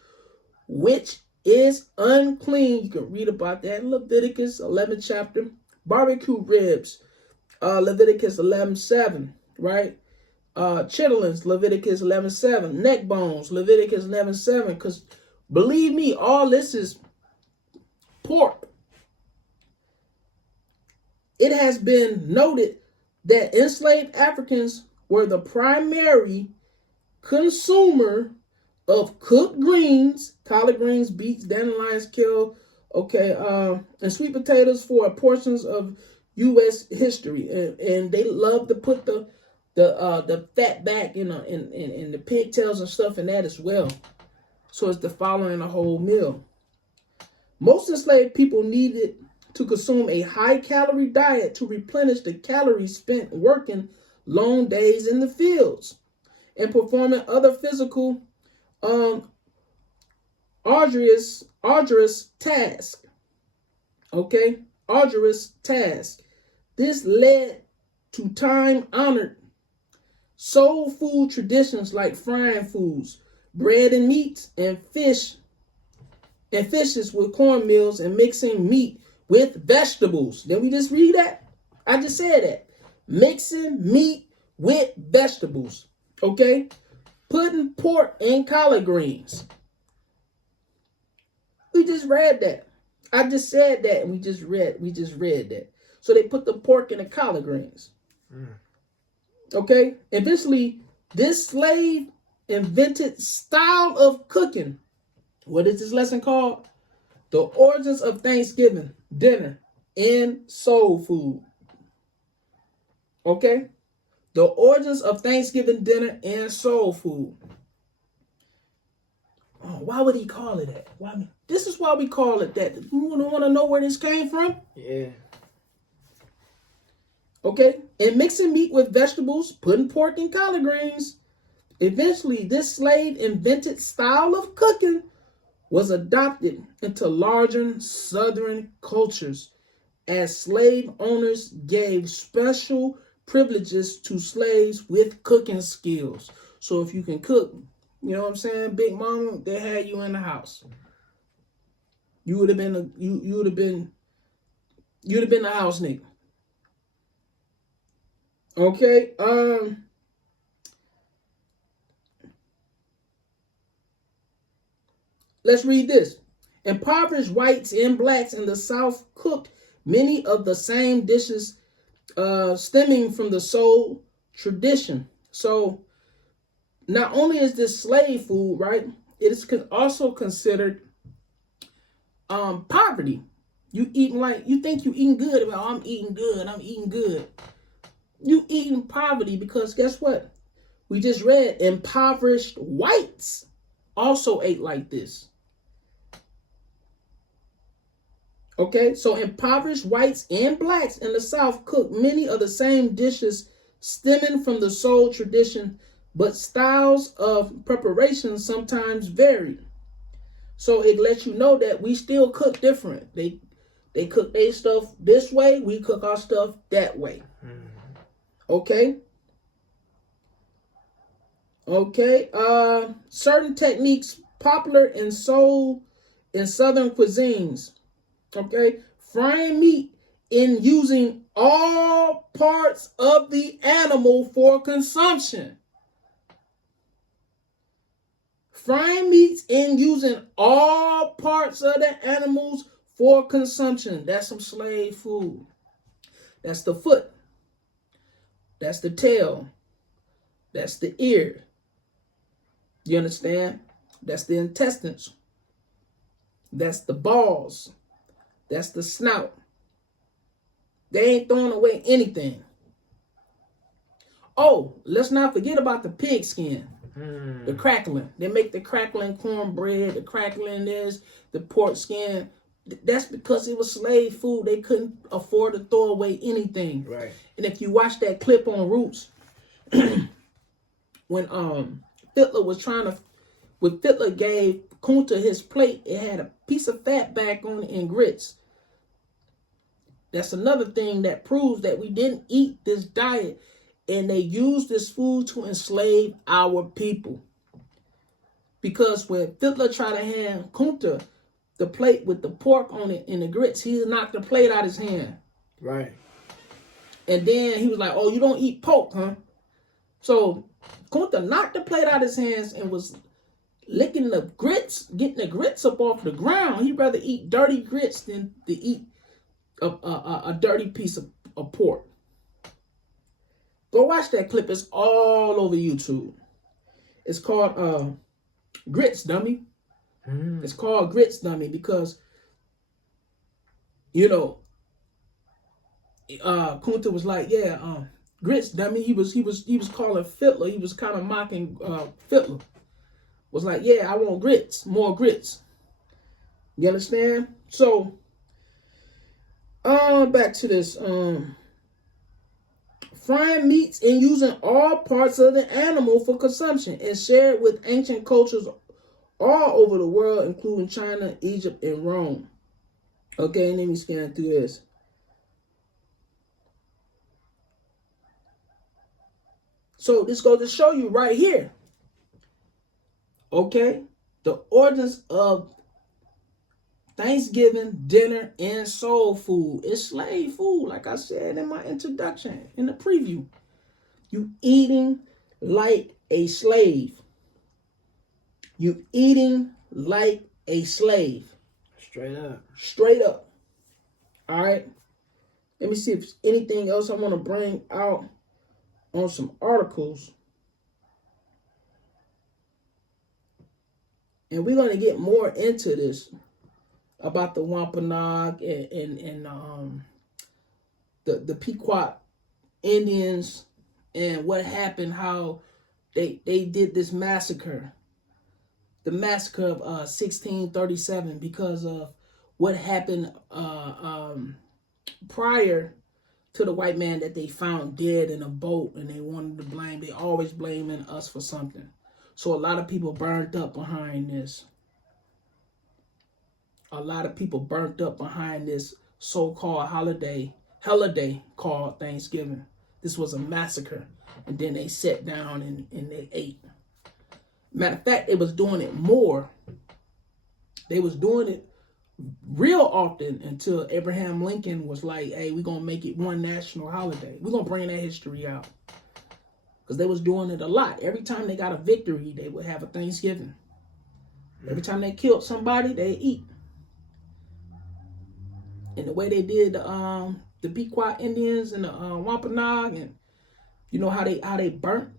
which is unclean. You can read about that in Leviticus 11 chapter. Barbecue ribs, Leviticus 11:7, right? Chitterlings, Leviticus 11:7. Neck bones, Leviticus 11:7. Because believe me, all this is pork. It has been noted that enslaved Africans were the primary consumer of cooked greens, collard greens, beets, dandelions, kale, and sweet potatoes for portions of U.S. history, and they love to put the fat back in the pigtails and stuff in that as well. So it's the following a whole meal. Most enslaved people needed to consume a high-calorie diet to replenish the calories spent working long days in the fields and performing other physical arduous tasks. Okay? Arduous tasks. This led to time-honored soul food traditions like frying foods, bread and meats, and fishes with cornmeals, and mixing meat with vegetables. Did we just read that? I just said that. Mixing meat with vegetables. Okay? Putting pork in collard greens. We just read that. I just said that, and we just read that. So they put the pork in the collard greens. Okay? Eventually, this slave invented style of cooking. What is this lesson called? The origins of Thanksgiving dinner in soul food. Okay? The origins of Thanksgiving dinner and soul food. Oh, why would he call it that? Why? This is why we call it that. You want to know where this came from? Yeah. Okay? And mixing meat with vegetables, putting pork in collard greens. Eventually, this slave invented style of cooking was adopted into larger southern cultures as slave owners gave special privileges to slaves with cooking skills. So if you can cook, you know what I'm saying, Big Mama, they had you in the house. You would have been you'd have been the house nigga. Okay, let's read this. Impoverished whites and blacks in the South cooked many of the same dishes stemming from the soul tradition. So not only is this slave food, right, it is also considered poverty. You eating like, you think you eating good. Well, I'm eating good. You eating poverty because guess what? We just read impoverished whites also ate like this. Okay, so impoverished whites and blacks in the South cook many of the same dishes stemming from the soul tradition, but styles of preparation sometimes vary. So it lets you know that we still cook different. They cook their stuff this way, we cook our stuff that way. Okay? Okay, certain techniques popular in southern cuisines. Okay, frying meat in using all parts of the animal for consumption. Frying meats in using all parts of the animals for consumption. That's some slave food. That's the foot. That's the tail. That's the ear. You understand? That's the intestines. That's the balls. That's the snout. They ain't throwing away anything. Oh, let's not forget about the pig skin. The crackling. They make the crackling cornbread, the crackling this, the pork skin. That's because it was slave food. They couldn't afford to throw away anything. Right. And if you watch that clip on Roots, when Hitler gave Kunta his plate, it had a piece of fat back on it and grits. That's another thing that proves that we didn't eat this diet, and they used this food to enslave our people. Because when Hitler tried to hand Kunta the plate with the pork on it and the grits, he knocked the plate out of his hand. Right. And then he was like, "Oh, you don't eat pork, huh?" So Kunta knocked the plate out of his hands and was licking the grits, getting the grits up off the ground. He'd rather eat dirty grits than to eat a dirty piece of pork. Go watch that clip. It's all over YouTube. It's called Grits Dummy. It's called Grits Dummy because, you know, Kunta was like, yeah, grits dummy. He was calling Hitler. He was kind of mocking Hitler. Was like, yeah, I want grits, more grits. You understand? So, back to this. Frying meats and using all parts of the animal for consumption and shared with ancient cultures all over the world, including China, Egypt, and Rome. Okay, let me scan through this. So this goes to show you right here. Okay, the origins of Thanksgiving dinner and soul food. It's slave food, like I said in my introduction, in the preview. You eating like a slave. You eating like a slave. Straight up. Straight up. All right. Let me see if there's anything else I want to bring out on some articles. And we're going to get more into this about the Wampanoag and the Pequot Indians and what happened, how they did this massacre. The massacre of 1637 because of what happened prior to the white man that they found dead in a boat, and they wanted to blame. They always blaming us for something. So a lot of people burned up behind this. A lot of people burnt up behind this so-called holiday called Thanksgiving. This was a massacre. And then they sat down and they ate. Matter of fact, they was doing it more. They was doing it real often until Abraham Lincoln was like, hey, we're going to make it one national holiday. We're going to bring that history out. Because they was doing it a lot. Every time they got a victory, they would have a Thanksgiving. Every time they killed somebody, they eat. And the way they did the Pequot Indians and the Wampanoag, and you know how they burnt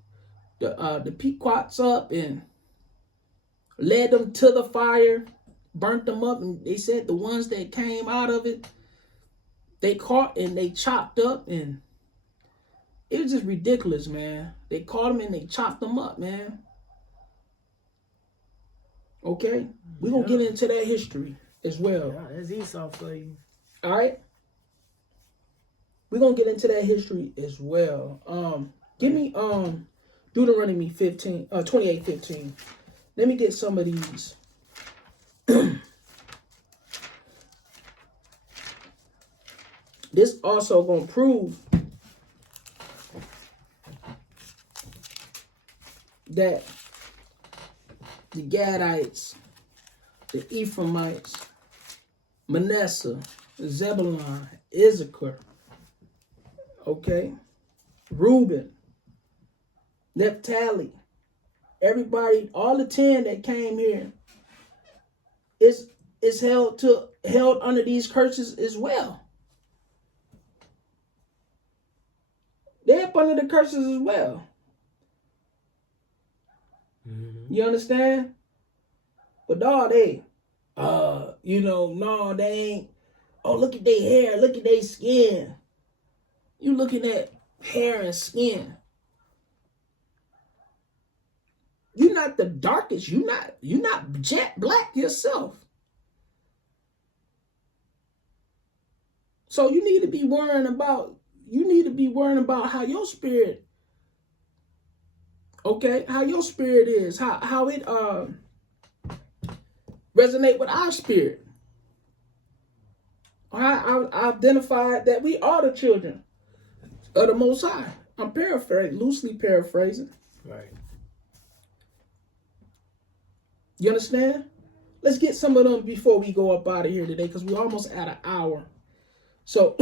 the Pequots up and led them to the fire, burnt them up, and they said the ones that came out of it, they caught and they chopped up, and it was just ridiculous, man. They caught them and they chopped them up, man. Okay? We're going to get into that history as well. Yeah, that's Esau for you. All right? We're going to get into that history as well. Give me Deuteronomy 28:15. Let me get some of these. This also going to prove that the Gadites, the Ephraimites, Manasseh, Zebulun, Issachar, okay, Reuben, Naphtali, everybody, all the 10 that came here is held under these curses as well. They're up under the curses as well. Mm-hmm. You understand? But dog, they ain't. Oh, look at their hair, look at their skin. You looking at hair and skin. You're not the darkest. You're not jet black yourself. So you need to be worrying about how your spirit, okay, how your spirit is, how it resonate with our spirit. I identified that we are the children of the Most High. I'm loosely paraphrasing. Right. You understand? Let's get some of them before we go up out of here today, because we're almost at an hour. So,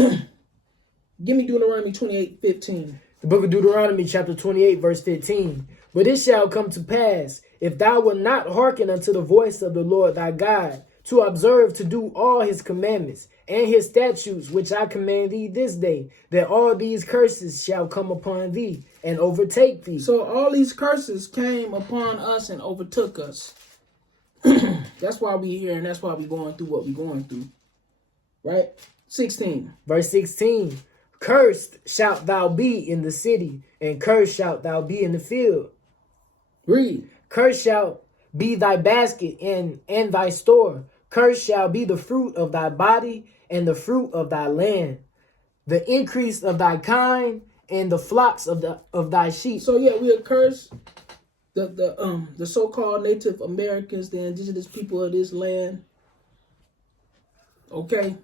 give me Deuteronomy 28:15. The book of Deuteronomy, chapter 28, verse 15. But it shall come to pass, if thou wilt not hearken unto the voice of the Lord thy God, to observe to do all his commandments and his statutes, which I command thee this day, that all these curses shall come upon thee and overtake thee. So all these curses came upon us and overtook us. That's why we here, and that's why we going through what we going through. Right? 16. Verse 16. Cursed shalt thou be in the city, and cursed shalt thou be in the field. Read. Cursed shall be thy basket and thy store. Cursed shall be the fruit of thy body and the fruit of thy land, the increase of thy kind and the flocks of thy sheep. So yeah, we are cursed. The so-called Native Americans, the indigenous people of this land, okay,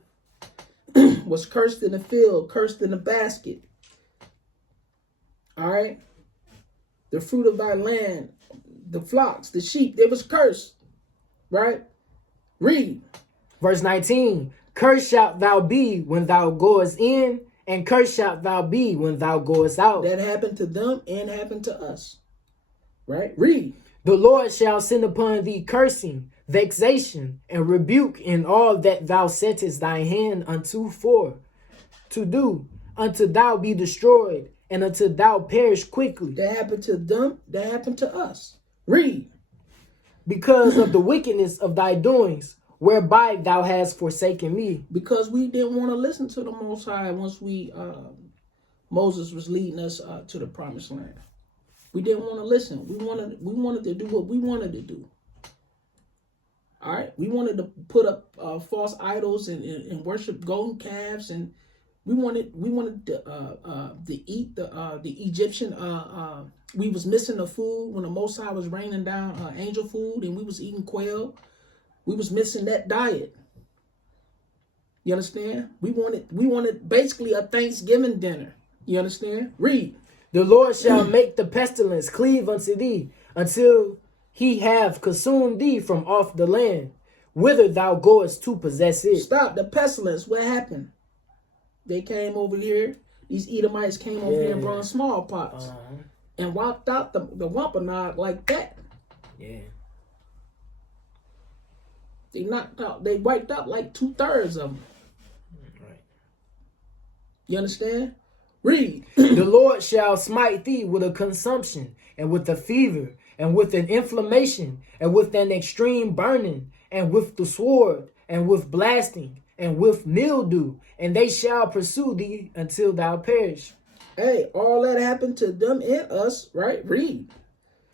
was cursed in the field, cursed in the basket. All right, the fruit of thy land, the flocks, the sheep, they was cursed, right? Read. Verse 19. Cursed shalt thou be when thou goest in, and cursed shalt thou be when thou goest out. That happened to them and happened to us. Right? Read. The Lord shall send upon thee cursing, vexation, and rebuke in all that thou settest thy hand unto for to do, until thou be destroyed, and until thou perish quickly. That happened to them. That happened to us. Read. Because of the wickedness of thy doings, whereby thou hast forsaken me. Because we didn't want to listen to the Most High once Moses was leading us to the promised land. We didn't want to listen. We wanted to do what we wanted to do. All right, we wanted to put up false idols and worship golden calves, and we wanted to eat the Egyptian. We was missing the food when the Most High was raining down angel food, and we was eating quail. We was missing that diet. You understand? We wanted basically a Thanksgiving dinner. You understand? Read. The Lord shall make the pestilence cleave unto thee, until he have consumed thee from off the land, whither thou goest to possess it. Stop. The pestilence. What happened? They came over here. These Edomites came over here and brought smallpox and wiped out the Wampanoag like that. Yeah. They wiped out like 2/3 of them. Right. You understand? Read. The Lord shall smite thee with a consumption, and with a fever, and with an inflammation, and with an extreme burning, and with the sword, and with blasting, and with mildew, and they shall pursue thee until thou perish. Hey, all that happened to them and us, right? Read.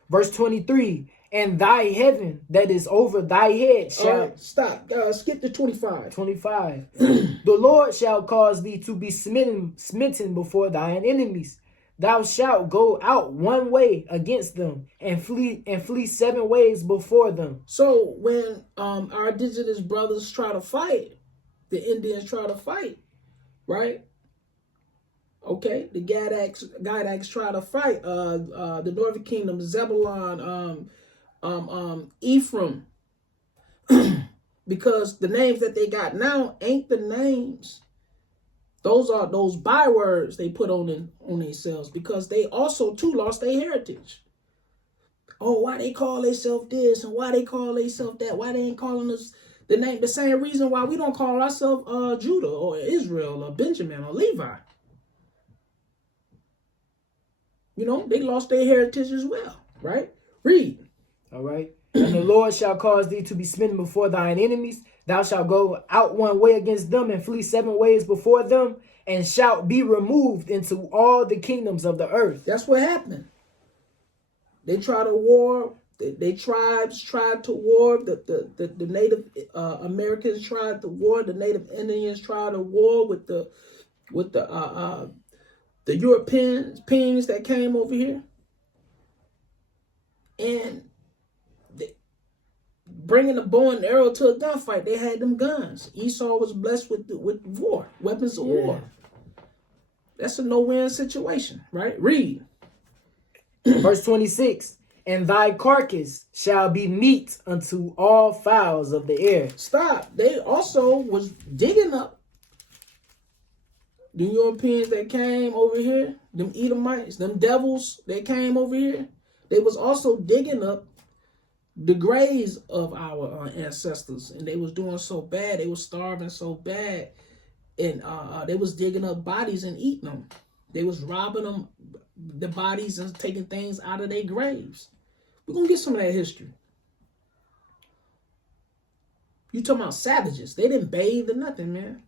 Verse 23, and thy heaven that is over thy head shall... Stop. Skip to 25. 25. The Lord shall cause thee to be smitten before thine enemies. Thou shalt go out one way against them, and flee 7 ways before them. So when our indigenous brothers try to fight, the Indians try to fight, right? Okay, the Gadax try to fight. The Northern Kingdom, Zebulon, Ephraim, because the names that they got now ain't the names. Those are those bywords they put on themselves, because they also too lost their heritage. Oh, why they call themselves this and why they call themselves that? Why they ain't calling us the name? The same reason why we don't call ourselves Judah or Israel or Benjamin or Levi. You know, they lost their heritage as well, right? Read. All right. And the Lord shall cause thee to be smitten before thine enemies. Thou shalt go out one way against them, and flee 7 ways before them, and shalt be removed into all the kingdoms of the earth. That's what happened. They tried to war. They tribes tried to war. The Native Americans tried to war. The Native Indians tried to war with the Europeans that came over here, and bringing a bow and arrow to a gunfight. They had them guns. Esau was blessed with war, weapons of war. That's a no-win situation, right? Read. Verse 26. And thy carcass shall be meat unto all fowls of the air. Stop. They also was digging up the Europeans that came over here, them Edomites, them devils that came over here. They was also digging up the graves of our ancestors, and they was doing so bad. They was starving so bad, and they was digging up bodies and eating them. They was robbing them, the bodies, and taking things out of their graves. We're gonna get some of that history. You talking about savages? They didn't bathe or nothing, man.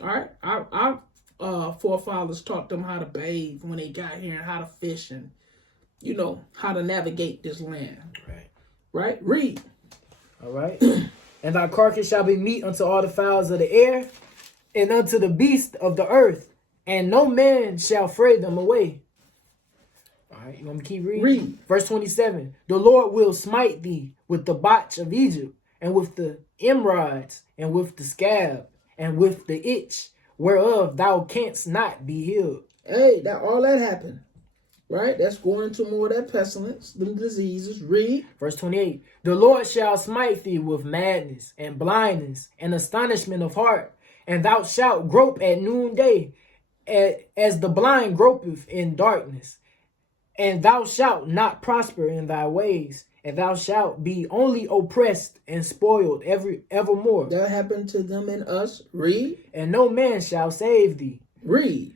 All right, our forefathers taught them how to bathe when they got here, and how to fish, and you know how to navigate this land. Right. Read. All right. And thy carcass shall be meat unto all the fowls of the air, and unto the beasts of the earth, and no man shall fray them away. All right, you want me to keep reading? Read. Verse 27. The Lord will smite thee with the botch of Egypt, and with the emerods, and with the scab, and with the itch, whereof thou canst not be healed. Hey, all that happened. Right? That's going into more of that pestilence, them diseases. Read. Verse 28. The Lord shall smite thee with madness, and blindness, and astonishment of heart, and thou shalt grope at noonday, as the blind gropeth in darkness. And thou shalt not prosper in thy ways, and thou shalt be only oppressed and spoiled evermore. That happened to them and us. Read. And no man shall save thee. Read.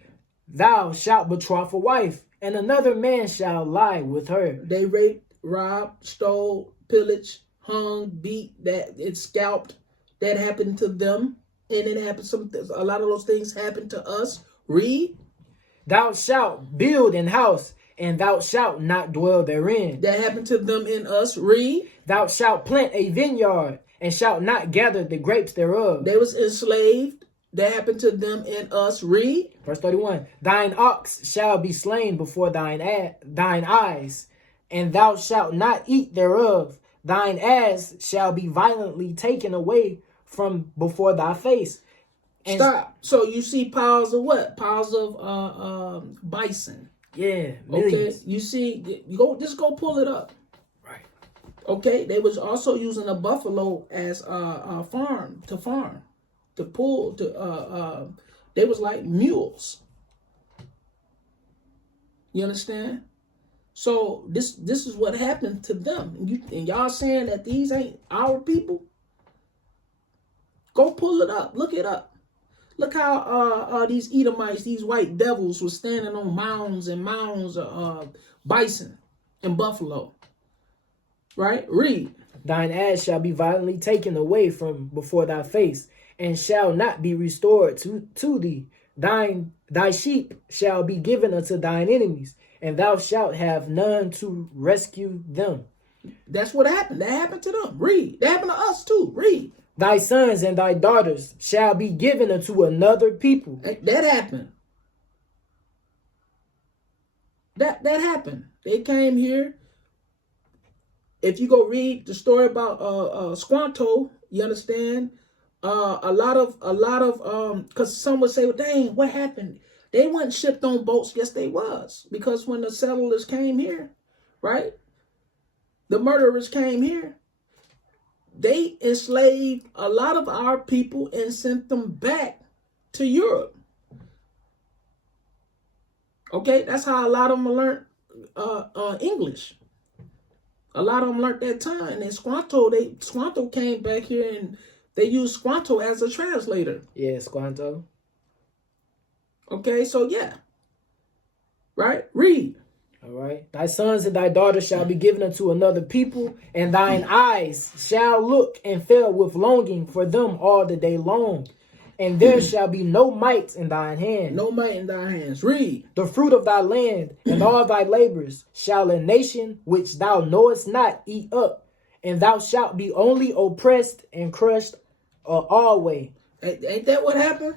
Thou shalt betroth a wife, and another man shall lie with her. They raped, robbed, stole, pillaged, hung, beat, that it scalped. That happened to them. And it happened, a lot of those things happened to us. Read. Thou shalt build an house, and thou shalt not dwell therein. That happened to them and us. Read. Thou shalt plant a vineyard, and shalt not gather the grapes thereof. They was enslaved. That happened to them and us. Read. Verse 31. Thine ox shall be slain before thine eyes, and thou shalt not eat thereof. Thine ass shall be violently taken away from before thy face. And stop. So you see piles of what? Piles of bison. Yeah, millions. Okay. You see, just go pull it up. Right. Okay. They was also using a buffalo as a farm to pull to they was like mules. You understand? So this is what happened to them. And y'all saying that these ain't our people? Go pull it up. Look it up. Look how these Edomites, these white devils, were standing on mounds and mounds of bison and buffalo. Right? Read. Thine ass shall be violently taken away from before thy face, and shall not be restored to thee. Thy sheep shall be given unto thine enemies, and thou shalt have none to rescue them. That's what happened. That happened to them. Read. That happened to us too. Read. Thy sons and thy daughters shall be given unto another people. That happened. That happened. They came here. If you go read the story about Squanto, you understand. A lot of because some would say, well, dang, what happened? They weren't shipped on boats. Yes, they was, because when the settlers came here, right? The murderers came here. They enslaved a lot of our people and sent them back to Europe. Okay, that's how a lot of them learned English. A lot of them learned that time. And Squanto came back here and they used Squanto as a translator. Yeah, Squanto. Okay, so yeah. Right? Read. All right. Thy sons and thy daughters shall be given unto another people, and thine eyes shall look and fail with longing for them all the day long. And there shall be no might in thine hand. No might in thine hands. Read. The fruit of thy land and all thy labors shall a nation which thou knowest not eat up, and thou shalt be only oppressed and crushed always. Ain't that what happened?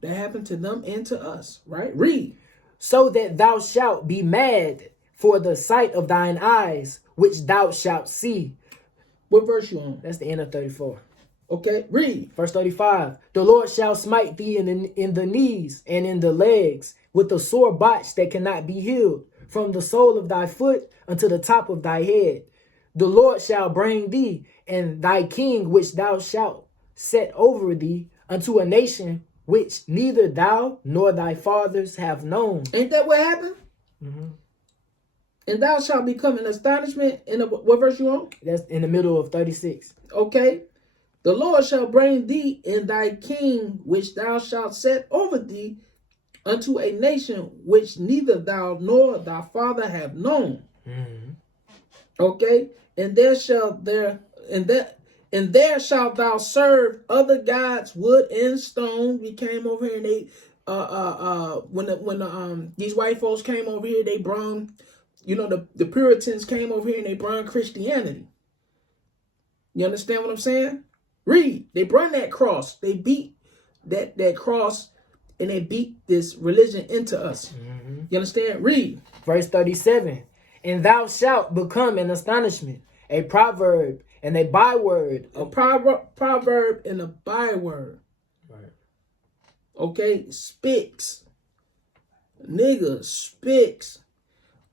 That happened to them and to us, right? Read. So that thou shalt be mad for the sight of thine eyes, which thou shalt see. What verse you on? That's the end of 34. Okay, read. Verse 35. The Lord shall smite thee in the knees and in the legs with a sore botch that cannot be healed, from the sole of thy foot unto the top of thy head. The Lord shall bring thee and thy king, which thou shalt set over thee, unto a nation which neither thou nor thy fathers have known. Ain't that what happened? Mm-hmm. And thou shalt become an astonishment. What verse you on? That's in the middle of 36. Okay. The Lord shall bring thee and thy king, which thou shalt set over thee, unto a nation which neither thou nor thy father have known. Mm-hmm. Okay. And there shalt thou serve other gods, wood and stone. We came over here and they when these white folks came over here, they brought, the Puritans came over here and they brought Christianity. You understand what I'm saying? Read. They brought that cross. They beat that cross and they beat this religion into us. Mm-hmm. You understand? Read. Verse 37. And thou shalt become an astonishment, a proverb and a byword. A proverb and a byword. Right. Okay, spicks. Nigga, spicks.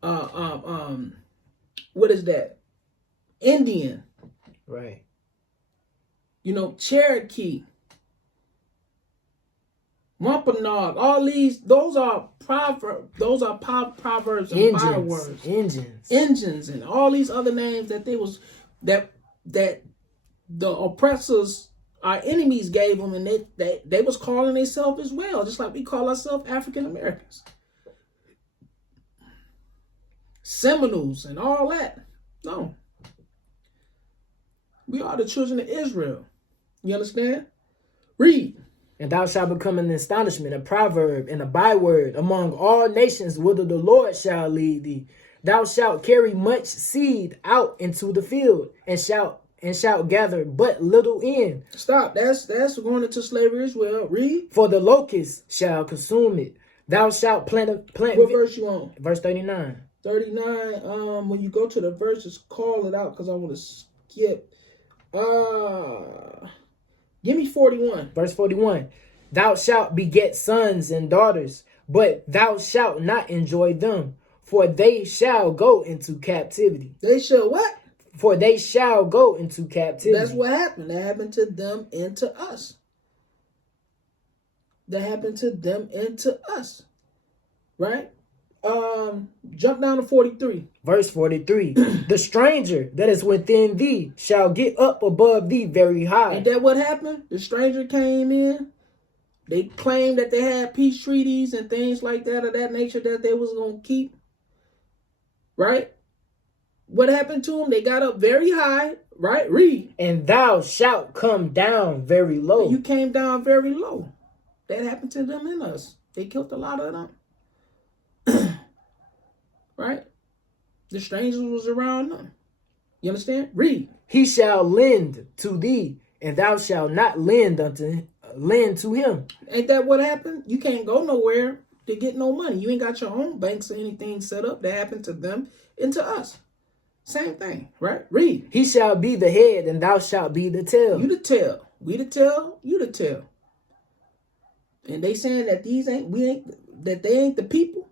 What is that? Indian. Right. Cherokee. Wampanoag. All those are Those are proverbs and bywords, engines, and all these other names that that the oppressors, our enemies, gave them, and they was calling themselves as well, just like we call ourselves African Americans, Seminoles, and all that. No, we are the children of Israel. You understand? Read. And thou shalt become an astonishment, a proverb, and a byword among all nations, whither the Lord shall lead thee. Thou shalt carry much seed out into the field, and shalt gather but little in. Stop. That's going into slavery as well. Read. For the locust shall consume it. Thou shalt plant. What verse you on? Verse 39. 39. When you go to the verses, call it out because I want to skip. Give me 41. Verse 41. Thou shalt beget sons and daughters, but thou shalt not enjoy them, for they shall go into captivity. They shall what? For they shall go into captivity. That's what happened. That happened to them and to us. That happened to them and to us. Right? Jump down to 43. Verse 43. The stranger that is within thee shall get up above thee very high. Ain't that what happened? The stranger came in. They claimed that they had peace treaties and things like that of that nature that they was going to keep. Right? What happened to them? They got up very high. Right? Read. And thou shalt come down very low. And you came down very low. That happened to them and us. They killed a lot of them. Right? The strangers was around them. You understand? Read. He shall lend to thee, and thou shalt not lend to him. Ain't that what happened? You can't go nowhere to get no money. You ain't got your own banks or anything set up. That happened to them and to us. Same thing, right? Read. He shall be the head, and thou shalt be the tail. You the tail. We the tail. You the tail. And they saying that they ain't the people.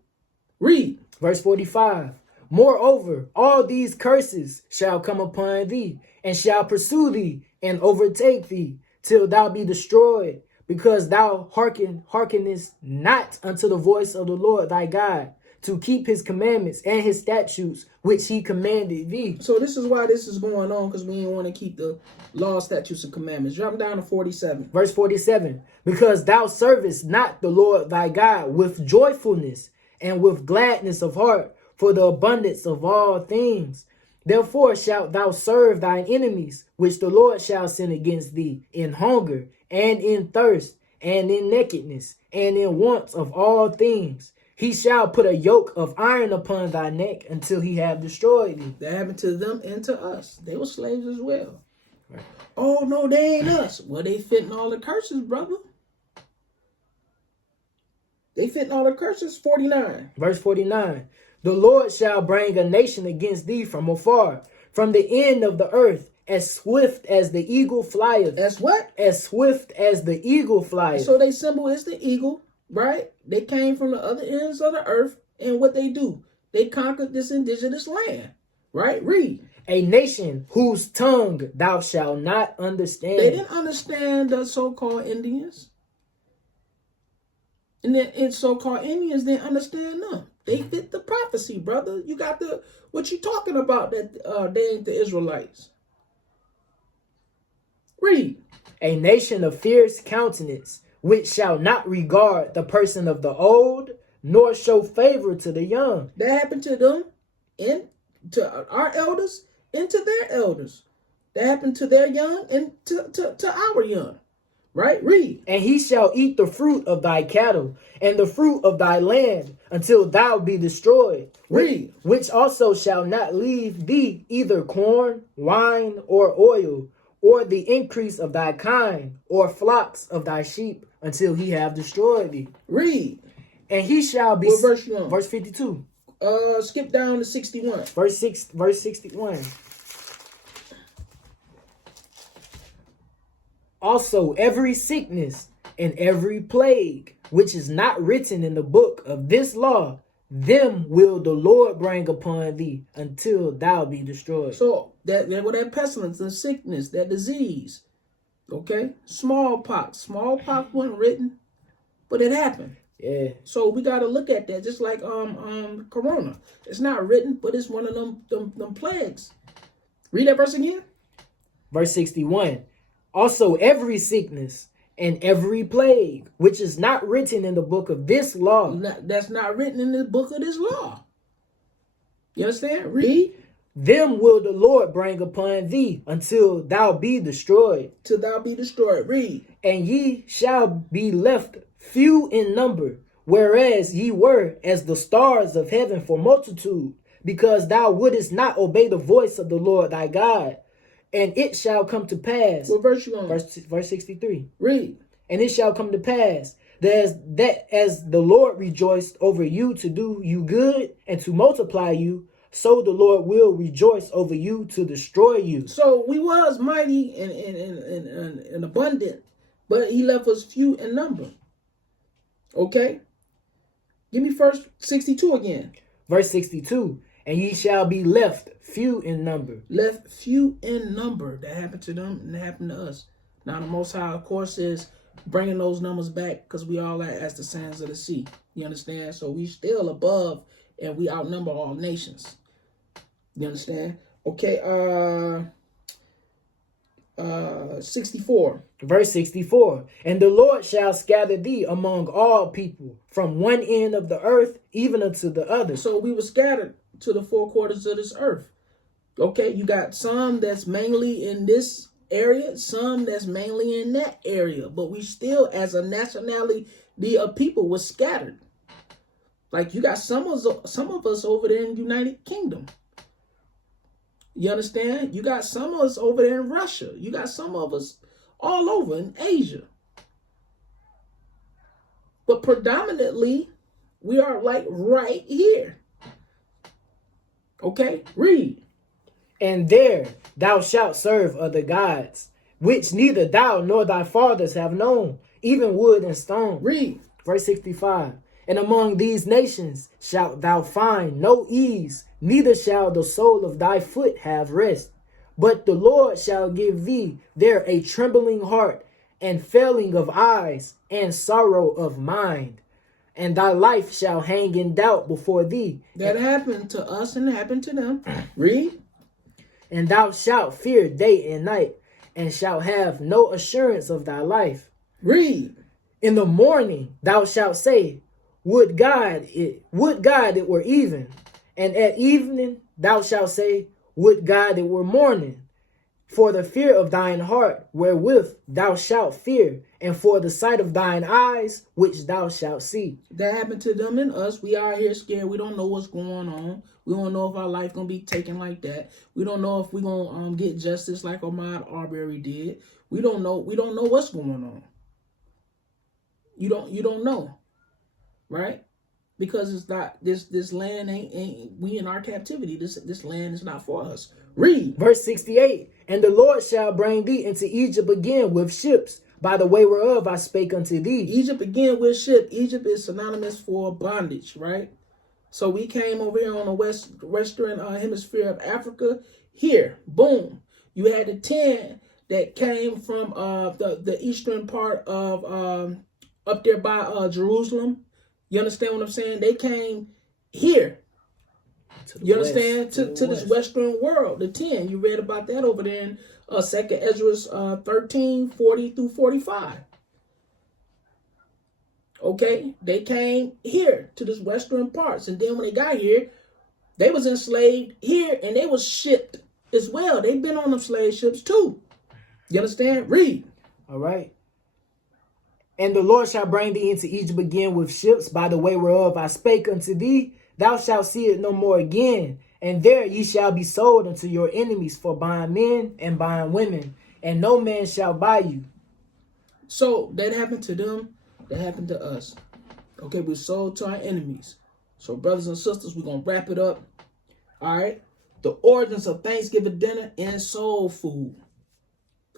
Read. Verse 45. Moreover, all these curses shall come upon thee, and shall pursue thee, and overtake thee, till thou be destroyed, because thou hearkenest not unto the voice of the Lord thy God, to keep his commandments and his statutes, which he commanded thee. So this is why this is going on, because we didn't want to keep the law, statutes, and commandments. Drop down to 47. Verse 47. Because thou servest not the Lord thy God with joyfulness, and with gladness of heart, for the abundance of all things. Therefore shalt thou serve thine enemies, which the Lord shall send against thee, in hunger, and in thirst, and in nakedness, and in want of all things. He shall put a yoke of iron upon thy neck until he have destroyed thee. That happened to them and to us. They were slaves as well. Right. Oh, no, they ain't us. Well, they fitting all the curses, brother. They fitting all the curses. 49. Verse 49. The Lord shall bring a nation against thee from afar, from the end of the earth, as swift as the eagle flieth. As what? As swift as the eagle flieth. So their symbol is the eagle, right? They came from the other ends of the earth, and what they do? They conquered this indigenous land, right? Read. A nation whose tongue thou shalt not understand. They didn't understand the so-called Indians. And so-called Indians didn't understand them. They fit the prophecy, brother. You got what you talking about that they ain't the Israelites. Read. A nation of fierce countenance, which shall not regard the person of the old, nor show favor to the young. That happened to them and to our elders and to their elders. That happened to their young and to our young. Right? Read. And he shall eat the fruit of thy cattle and the fruit of thy land until thou be destroyed. Read. Which also shall not leave thee either corn, wine, or oil, or the increase of thy kind, or flocks of thy sheep, until he have destroyed thee. Read. And he shall be... What verse you on? Verse 52. Skip down to 61. Verse 61. Also, every sickness and every plague, which is not written in the book of this law, them will the Lord bring upon thee until thou be destroyed. So that pestilence, the sickness, that disease, okay? Smallpox wasn't written, but it happened. Yeah. So we got to look at that, just like Corona. It's not written, but it's one of them plagues. Read that verse again. Verse 61. Also every sickness and every plague, which is not written in the book of this law. That's not written in the book of this law. You understand? Read. Them will the Lord bring upon thee until thou be destroyed. Till thou be destroyed. Read. And ye shall be left few in number, whereas ye were as the stars of heaven for multitude, because thou wouldest not obey the voice of the Lord thy God. And it shall come to pass. What verse you on? Verse 63. Read. And it shall come to pass that as the Lord rejoiced over you to do you good and to multiply you, so the Lord will rejoice over you to destroy you. So we was mighty and abundant, but he left us few in number. Okay? Give me verse 62 again. Verse 62. And ye shall be left few in number. Left few in number. That happened to them and that happened to us. Now the Most High, of course, is bringing those numbers back because we all are as the sands of the sea. You understand? So we still above and we outnumber all nations. You understand? Okay, 64. Verse 64. And the Lord shall scatter thee among all people, from one end of the earth even unto the other. So we were scattered to the four quarters of this earth. Okay, you got some that's mainly in this area, some that's mainly in that area, but we still, as a nationality of people, was scattered. Like you got some of us over there in the United Kingdom. You understand? You got some of us over there in Russia. You got some of us all over in Asia. But predominantly, we are like right here. Okay, read. And there thou shalt serve other gods, which neither thou nor thy fathers have known, even wood and stone. Read. Verse 65. And among these nations shalt thou find no ease, neither shall the sole of thy foot have rest. But the Lord shall give thee there a trembling heart, and failing of eyes, and sorrow of mind. And thy life shall hang in doubt before thee. That happened to us and happened to them. Read. And thou shalt fear day and night, and shalt have no assurance of thy life. Read. In the morning thou shalt say, Would God it were even. And at evening thou shalt say, Would God it were morning. For the fear of thine heart wherewith thou shalt fear, and for the sight of thine eyes which thou shalt see. That happened to them and us. We are here scared. We don't know what's going on. We don't know if our life gonna be taken like that. We don't know if we're gonna get justice like Ahmaud Arbery did. We don't know. We don't know what's going on. You don't know, right? Because it's not this land ain't we in our captivity. This land is not for us. Read. Verse 68. And the Lord shall bring thee into Egypt again with ships, by the way whereof I spake unto thee. Egypt again with ship. Egypt is synonymous for bondage, right? So we came over here on the western hemisphere of Africa. Here, boom. You had the 10 that came from the eastern part of up there by Jerusalem. You understand what I'm saying? They came here. You understand? To this western world. The 10. You read about that over there in 2nd Ezra 13, 40 through 45. Okay? They came here to this western parts. And then when they got here, they was enslaved here and they was shipped as well. They've been on them slave ships too. You understand? Read. All right. And the Lord shall bring thee into Egypt again with ships, by the way whereof I spake unto thee. Thou shalt see it no more again. And there ye shall be sold unto your enemies for buying men and buying women. And no man shall buy you. So that happened to them. That happened to us. Okay, we're sold to our enemies. So brothers and sisters, we're going to wrap it up. All right. The origins of Thanksgiving dinner and soul food.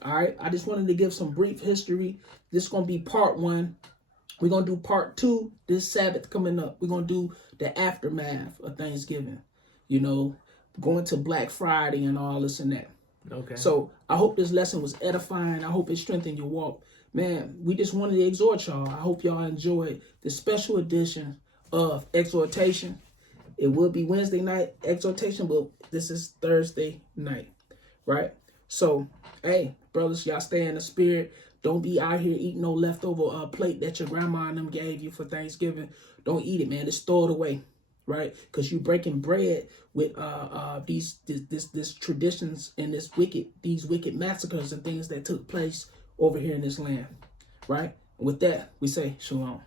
All right. I just wanted to give some brief history. This is going to be part 1. We're going to do part 2 this Sabbath coming up. We're going to do the aftermath of Thanksgiving. You know, going to Black Friday and all this and that. Okay. So I hope this lesson was edifying. I hope it strengthened your walk. man, we just wanted to exhort y'all. I hope y'all enjoyed this special edition of Exhortation. It will be Wednesday night exhortation, but this is Thursday night, right? So, hey, brothers, y'all stay in the spirit. Don't be out here eating no leftover plate that your grandma and them gave you for Thanksgiving. Don't eat it, man. Just throw it away, right? Because you breaking bread with these traditions and these wicked massacres and things that took place over here in this land, right? With that, we say shalom.